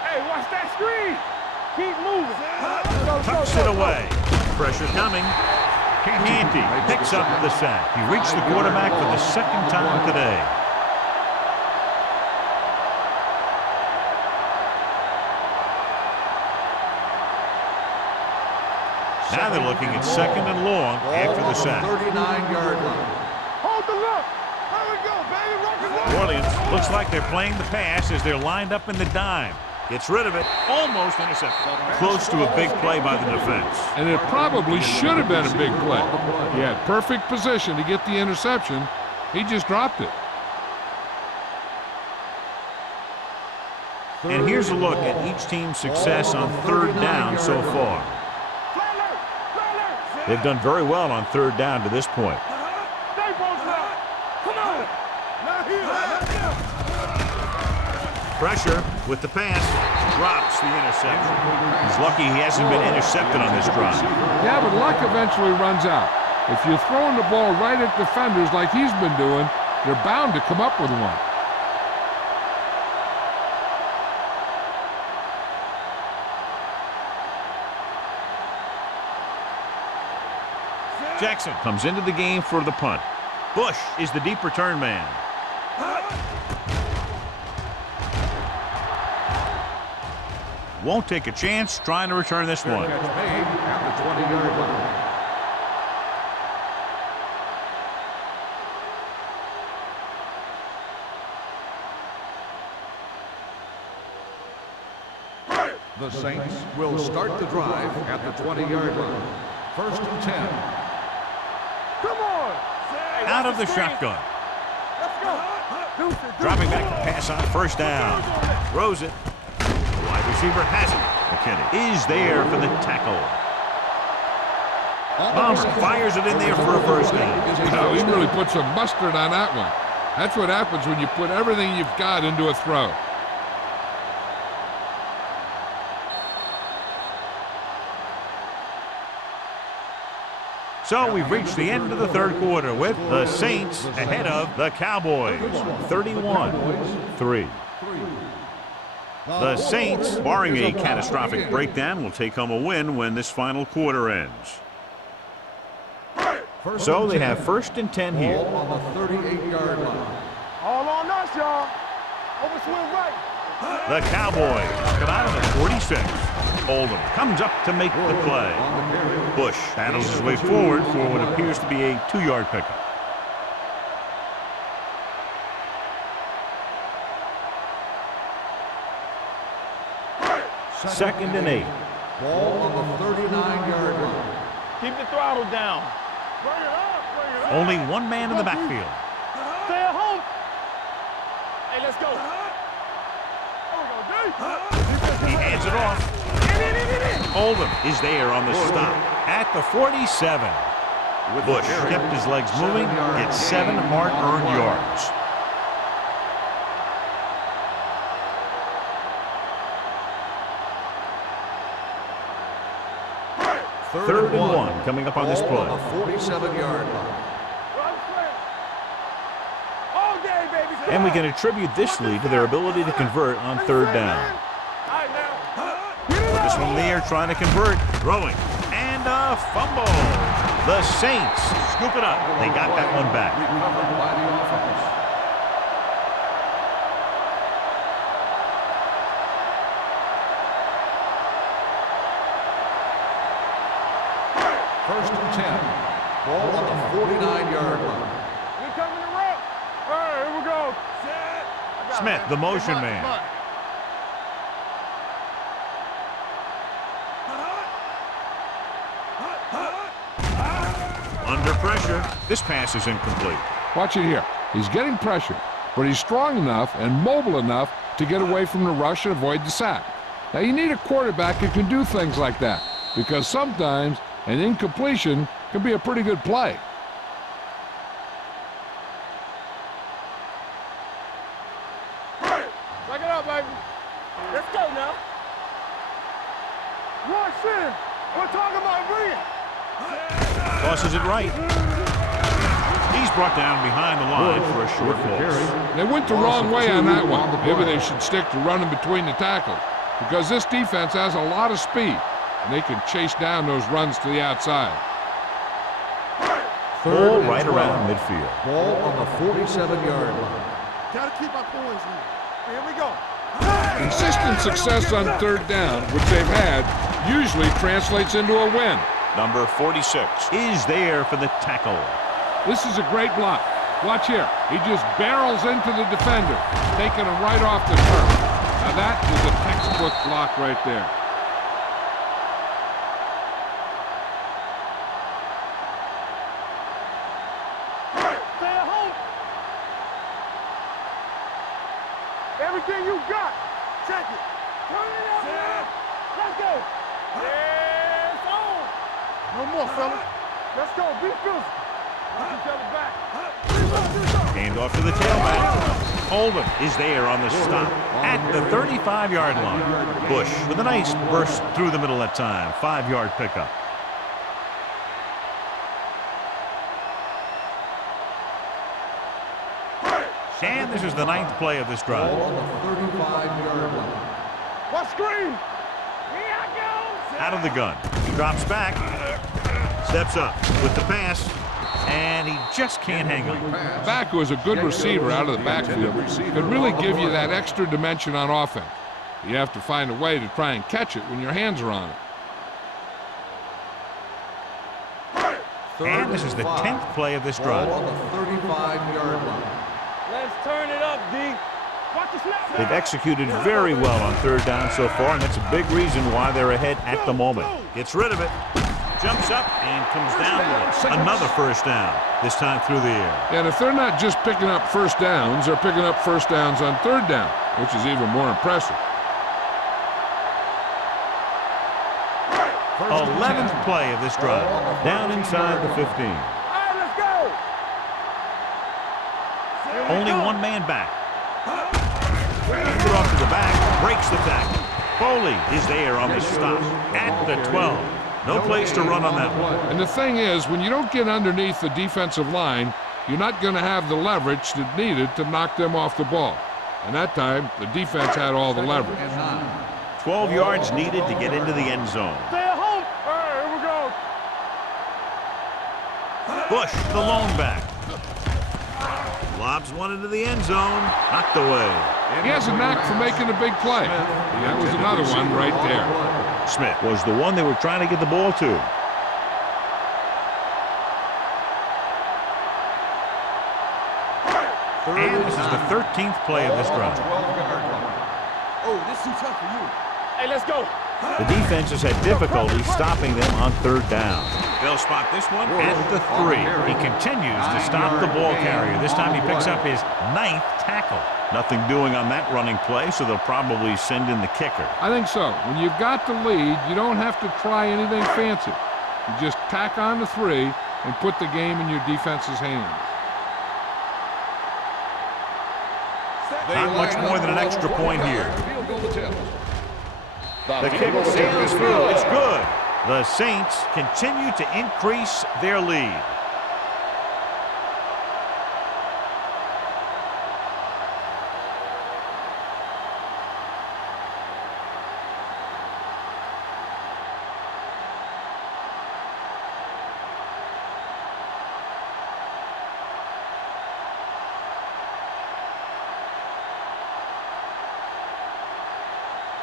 Hey, watch that screen. Keep moving. Tucks it away. Pressure coming. Canty picks up the sack. He reached the quarterback for the 2nd time today. Now they're looking at second and long after the sack. 39-yard line. Hold the look. There we go, baby. Rock and roll. New Orleans looks like they're playing the pass as they're lined up in the dime. Gets rid of it. Almost intercepted. Close to a big play by the defense. And it probably should have been a big play. He had perfect position to get the interception. He just dropped it. And here's a look at each team's success on third down so far. They've done very well on third down to this point. Stay posted up. Come on. Now here. Pressure with the pass. Drops the interception. He's lucky he hasn't been intercepted on this drive. Yeah, but luck eventually runs out. If you're throwing the ball right at defenders like he's been doing, you're bound to come up with one. Jackson comes into the game for the punt. Bush is the deep return man. Won't take a chance trying to return this one. Catch made at the 20-yard line. The Saints will start the drive at the 20-yard line. 1st and 10. Come on. Out of the shotgun. Let's go. Dropping back to pass on first down. Throws it. The wide receiver has it. McKinney is there for the tackle. Fires it in there for a first down. Wow, he really put some mustard on that one. That's what happens when you put everything you've got into a throw. So we've reached the end of the third quarter with the Saints ahead of the Cowboys, 31-3. The Saints, barring a catastrophic breakdown, will take home a win when this final quarter ends. So they have 1st and 10 here. Ball on the 38-yard line. All on us, y'all. Overswing right. The Cowboys come out of the 46. Oldham comes up to make the play. Bush battles his way forward for what appears to be a 2-yard pickup. Second and 8. Ball on the 39-yard line. Keep the throttle down. Bring it up. Bring it up. Only one man in the backfield. Stay at home. Hey, let's go. He hands it off. Oldham is there on the stop at the 47. Bush kept his legs moving, gets 7 hard-earned yards. Third and 1 coming up on this play. On the 47-yard line. And we can attribute this lead to their ability to convert on third down. This one there trying to convert, throwing, and a fumble. The Saints scoop it up. They got that one back. Recovered by the offense. First and 10. Ball on the 49-yard line. We coming to run. All right, here we go. Smith, the motion man. Under pressure, this pass is incomplete. Watch it here. He's getting pressure, but he's strong enough and mobile enough to get away from the rush and avoid the sack. Now, you need a quarterback who can do things like that, because sometimes an incompletion can be a pretty good play. Back it up, baby. Let's go now. Rush in. We're talking about Rhea. Tosses it right. He's brought down behind the line for a short loss. They went the wrong way on that one. Maybe they should stick to running between the tackles, because this defense has a lot of speed, and they can chase down those runs to the outside. Ball right around midfield. Ball on the 47-yard line. Gotta keep our poise here. Here we go. Consistent success on third down, which they've had, usually translates into a win. Number 46 is there for the tackle. This is a great block. Watch here. He just barrels into the defender, taking him right off the turf. Now that is a textbook block right there. Stay at home. Everything you got. Check it. Turn it up, man. Let's go. It's on. No more, fella. Let's go. Be physical. Watch each other back. Hand off to the tailback. Holden is there on the stop at the 35-yard line. Bush with a nice burst through the middle that time. 5-yard pickup. And this is the 9th play of this drive. Ball on the 35-yard line. What screen? Here I go. Out of the gun. Drops back. Steps up with the pass. And he just can't hang on. Back was a good receiver out of the backfield. Could really give you that extra dimension on offense. You have to find a way to try and catch it when your hands are on it. And this is the 10th play of this drive. Ball on the 35-yard line. Let's turn it up, D. Watch the snap. They've executed very well on 3rd down so far, and that's a big reason why they're ahead at the moment. Gets rid of it. Jumps up and comes down with it. Another 1st down, this time through the air. And if they're not just picking up 1st downs, they're picking up 1st downs on 3rd down, which is even more impressive. 11th play of this drive. Down inside the 15. All right, let's go. Only one man back. Hands it off to the back. Breaks the tackle. Foley is there on the stop at the 12. No place to run on that one. And the thing is, when you don't get underneath the defensive line, you're not going to have the leverage that's needed to knock them off the ball. And that time, the defense had all the leverage. 12 yards needed to get into the end zone. Stay at home. All right, here we go. Bush, the lone back. Lobs one into the end zone. Knocked away. He has a knack for making a big play. That was another one right there. Smith was the one they were trying to get the ball to. And this is the 13th play of this drive. Oh, this is too tough for you. Hey, let's go. The defense has had difficulty stopping them on 3rd down. They'll spot this one at the 3. He continues to stop the ball carrier. This time he picks up his 9th tackle. Nothing doing on that running play, so they'll probably send in the kicker. I think so. When you've got the lead, you don't have to try anything fancy. You just tack on the 3 and put the game in your defense's hands. Not much more than an extra point here. The kick sails through. It's good. The Saints continue to increase their lead.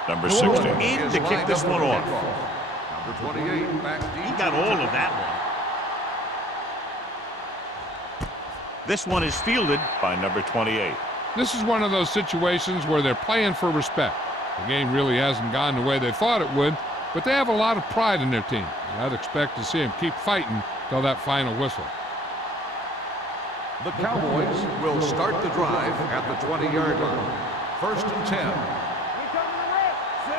Number 60 in to kick this one off. Number 28, back deep. He got all of that one. This one is fielded by number 28. This is one of those situations where they're playing for respect. The game really hasn't gone the way they thought it would, but they have a lot of pride in their team. I'd expect to see them keep fighting till that final whistle. The Cowboys will start the drive at the 20-yard line. 1st and 10.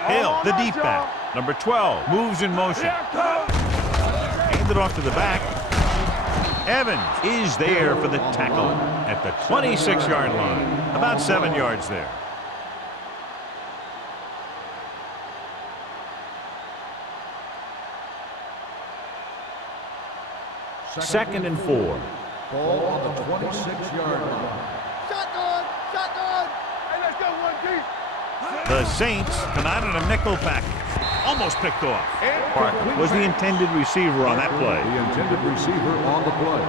Hill, the deep back. Number 12 moves in motion. Handed off to the back. Evans is there for the tackle at the 26-yard line. About 7 yards there. Second and 4. Ball on the 26-yard line. Shotgun, shotgun. Hey, let's go, 1 deep. The Saints come out in a nickel package. Almost picked off. Park was the intended receiver on that play. The intended receiver on the play.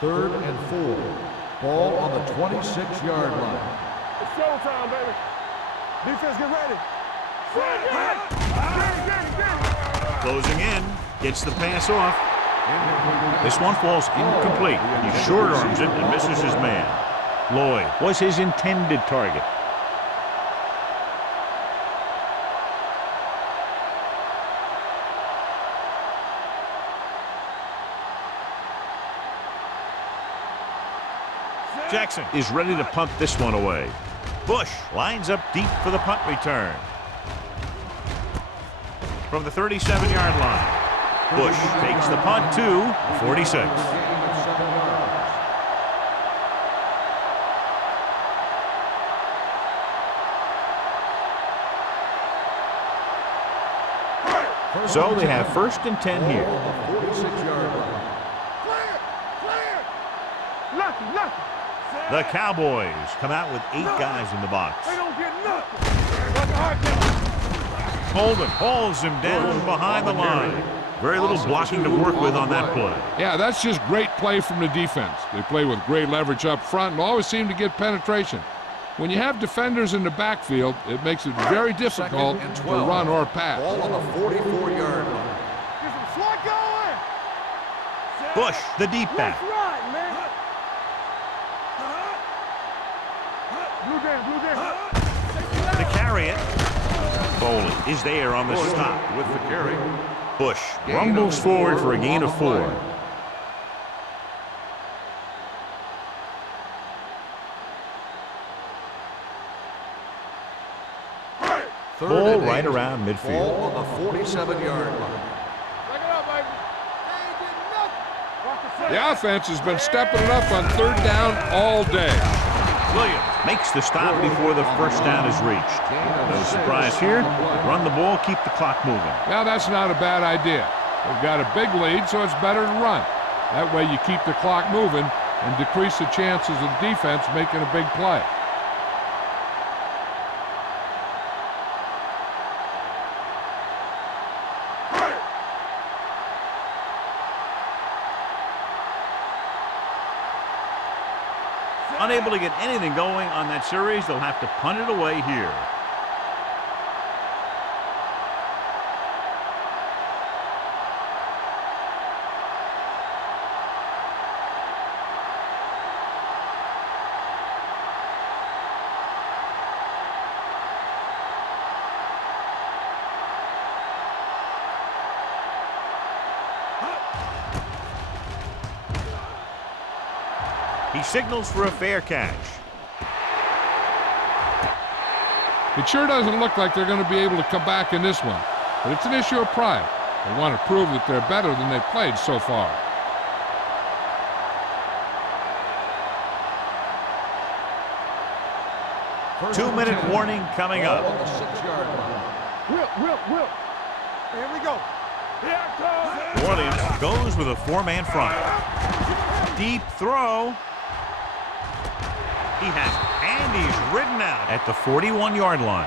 Third and 4. Ball on the 26-yard line. It's showtime, baby. Defense, get ready. Closing in. Gets the pass off. This one falls incomplete. He short arms it and misses his man. Lloyd was his intended target. Jackson is ready to punt this one away. Bush lines up deep for the punt return. From the 37-yard line. Bush takes the punt to 46. So they have 1st and 10 here. 46-yard line. Lucky. The Cowboys come out with 8 guys in the box. They don't get nothing. Holden hauls him down behind the line. Very little blocking to work with on that play. Yeah, that's just great play from the defense. They play with great leverage up front and always seem to get penetration. When you have defenders in the backfield, it makes it very difficult to run or pass. Ball on the 44-yard line. Get some slot going. Bush, the deep back. That's right, man. Blue game. To carry it. Foley is there on the stop with the carry. Bush rumbles forward for a gain of 4. Ball right around midfield. Ball on the 47-yard line. Break it up, baby. They ain't getting nothing. Watch the set. The offense has been stepping it up on 3rd down all day. Williams makes the stop before the 1st down is reached. No surprise here. Run the ball, keep the clock moving. Now that's not a bad idea. They've got a big lead, so it's better to run. That way you keep the clock moving and decrease the chances of the defense making a big play. Unable to get anything going on that series, they'll have to punt it away here. He signals for a fair catch. It sure doesn't look like they're going to be able to come back in this one, but it's an issue of pride. They want to prove that they're better than they've played so far. Two-minute warning coming up. On the 6-yard line. Whip. Here we go. Here it comes. New Orleans goes with a 4-man front. Deep throw. He has it, and he's ridden out at the 41-yard line.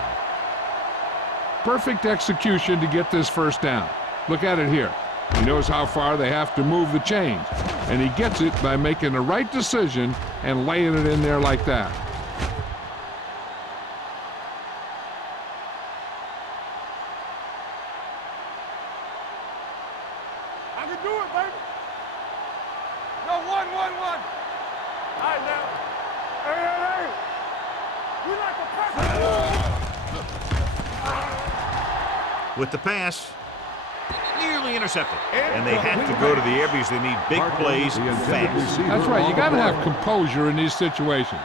Perfect execution to get this 1st down. Look at it here. He knows how far they have to move the chains, and he gets it by making the right decision and laying it in there like that. I can do it, baby. No, one. All right, now. Hey. We like to press. With the pass, nearly intercepted. And they have to go to the air because they need big plays fast. That's right. You got to have composure in these situations.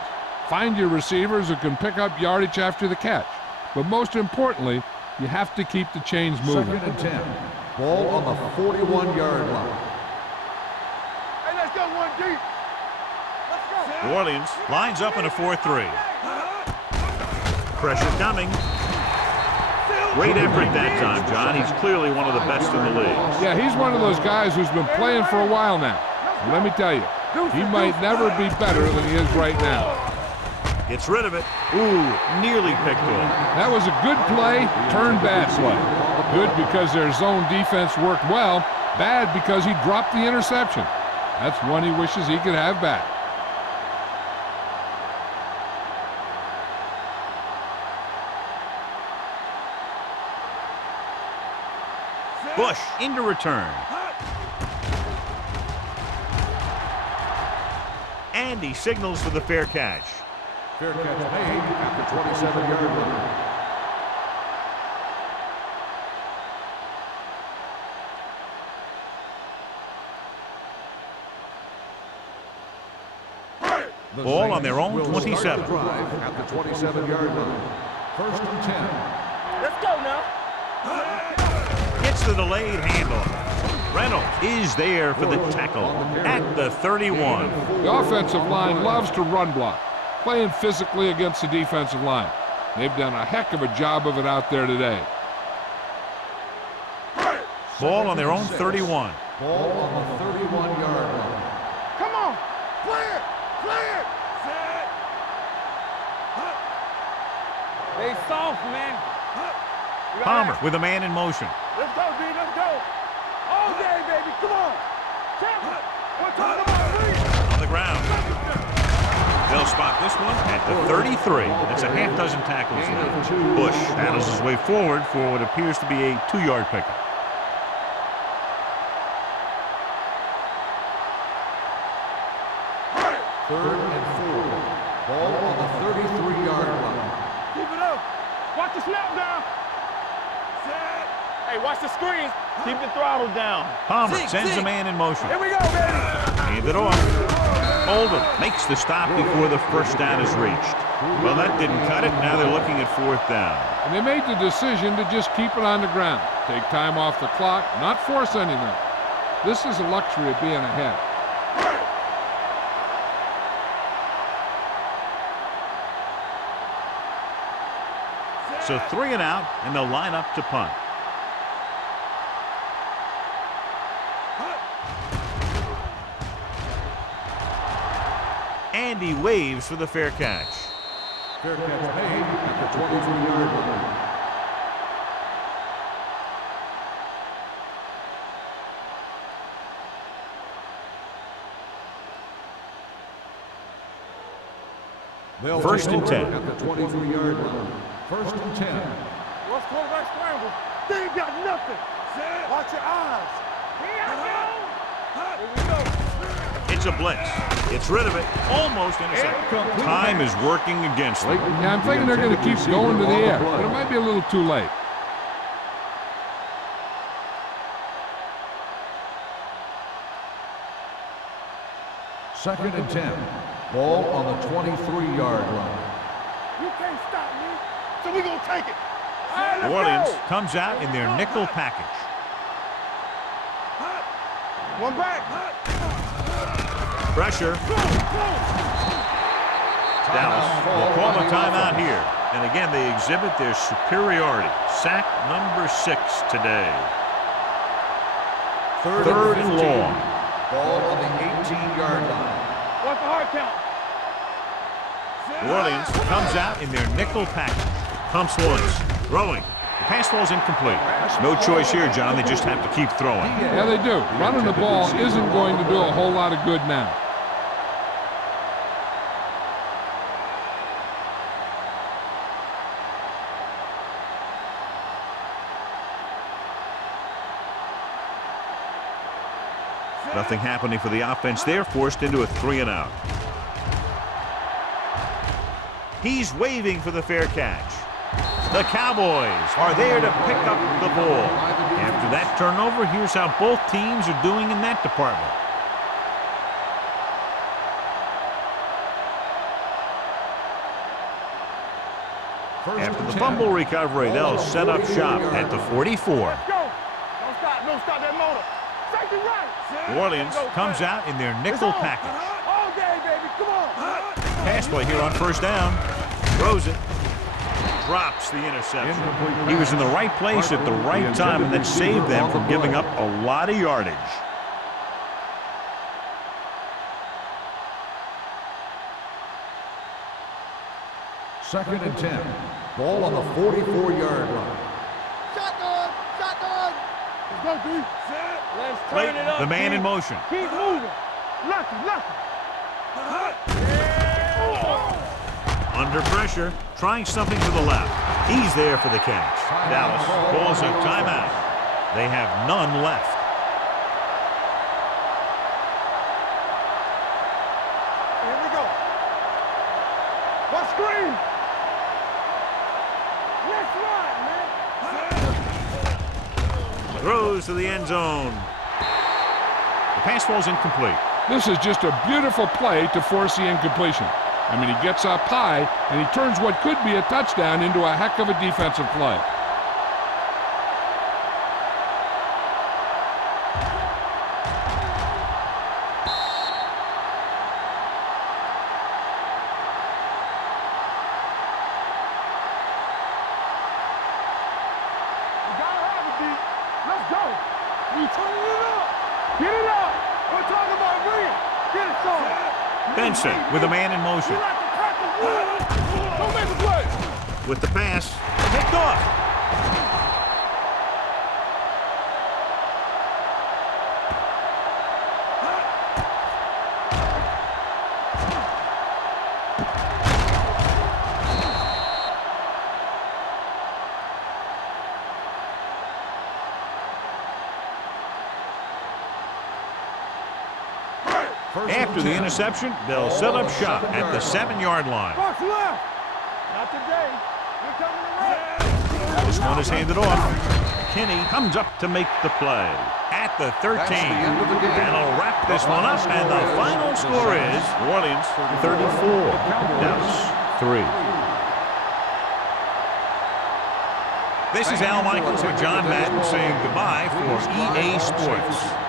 Find your receivers who can pick up yardage after the catch. But most importantly, you have to keep the chains moving. 2nd and 10. Ball on the 41-yard line. Hey, let's go one deep. Let's go. New Orleans lines up in a 4-3. Pressure coming. Great effort that time, John. He's clearly one of the best in the league. Yeah, he's one of those guys who's been playing for a while now. And let me tell you, he might never be better than he is right now. Gets rid of it. Ooh, nearly picked off. That was a good play, turned bad play. Good because their zone defense worked well. Bad because he dropped the interception. That's one he wishes he could have back. Bush into return. And he signals for the fair catch. Fair catch made at the 27-yard line. Ball on their own 27. At the 27-yard line. 1st and 10. Let's go now. Gets the delayed handoff. Reynolds is there for the tackle at the 31. The offensive line loves to run block, playing physically against the defensive line. They've done a heck of a job of it out there today. Ball on their own 31. Ball on the 31-yard line. Come on. Clear. Clear. They soft, man. Palmer with a man in motion. Let's go, D. Let's go. All day, baby. Come on. One time, On the ground. They'll spot this one at the 33. That's a half dozen tackles. Bush battles his way forward for what appears to be a 2-yard pickup. Third and 4. Ball on the 33-yard line. Keep it up. Watch the snap down. Hey, watch the screen. Keep the throttle down. Palmer sends a man in motion. Here we go, baby. Hand it off. Oldham makes the stop before the first down is reached. Well, that didn't cut it. Now they're looking at 4th down. And they made the decision to just keep it on the ground. Take time off the clock, not force anything. This is a luxury of being ahead. So 3 and out, and they'll line up to punt. And he waves for the fair catch. Fair catch made at the 23-yard line. They'll 1st and 10. At the 23-yard line. 1st and 10. What's quarterback scramble? They ain't got nothing. Watch your eyes. Here we go. It's a blitz. Gets rid of it. Almost intercepted. Time is working against them. Yeah, I'm thinking they're going to keep going to the air, but it might be a little too late. Second and 10. Ball on the 23-yard line. You can't stop me. So we gonna take it. All right, New let's Orleans go. comes out in their nickel package. One back. Pressure. Dallas will call a timeout here. And again, they exhibit their superiority. Sack number 6 today. Third and long. Ball on the 18-yard line. What's the hard count? New Orleans comes out in their nickel package. Pumps once. Throwing. The pass ball's incomplete. No choice here, John. They just have to keep throwing. Yeah, they do. Running the ball isn't going to do a whole lot of good now. Nothing happening for the offense there. Forced into a 3 and out. He's waving for the fair catch. The Cowboys are there to pick up the ball. After that turnover, here's how both teams are doing in that department. After the fumble recovery, they'll set up shop at the 44. Go. Don't stop that motor. Safety right. New Orleans comes out in their nickel package. All day, baby. Come on. Pass play here on first down. Throws it. Drops the interception. He was in the right place at the right time, and that saved them from giving up a lot of yardage. Second and 10. Ball on the 44-yard line. Shotgun. Shotgun. Let's go, D. Let's turn it up. The man in motion. Keep moving. Lucky. Under pressure, trying something to the left. He's there for the catch. Dallas calls a timeout. They have none left. Here we go. What screen? Let's run, man. Throws to the end zone. The pass falls incomplete. This is just a beautiful play to force the incompletion. I mean, he gets up high, and he turns what could be a touchdown into a heck of a defensive play. You gotta have it, D. Let's go. We turning it up. Get it up. We're talking about bring it. Get it, son. Benson with a man in We motion. like to crack the wood. Don't make a play. With the pass, picked off. After the interception, they'll set up shop at the 7-yard line. Box left. Not today. We're coming to right. This one is handed off. Kinney comes up to make the play at the 13. That's the end of the game. That'll wrap this one up, and the final score is New Orleans 34, Dallas 3. This is Al Michaels with John Madden saying goodbye for EA Sports.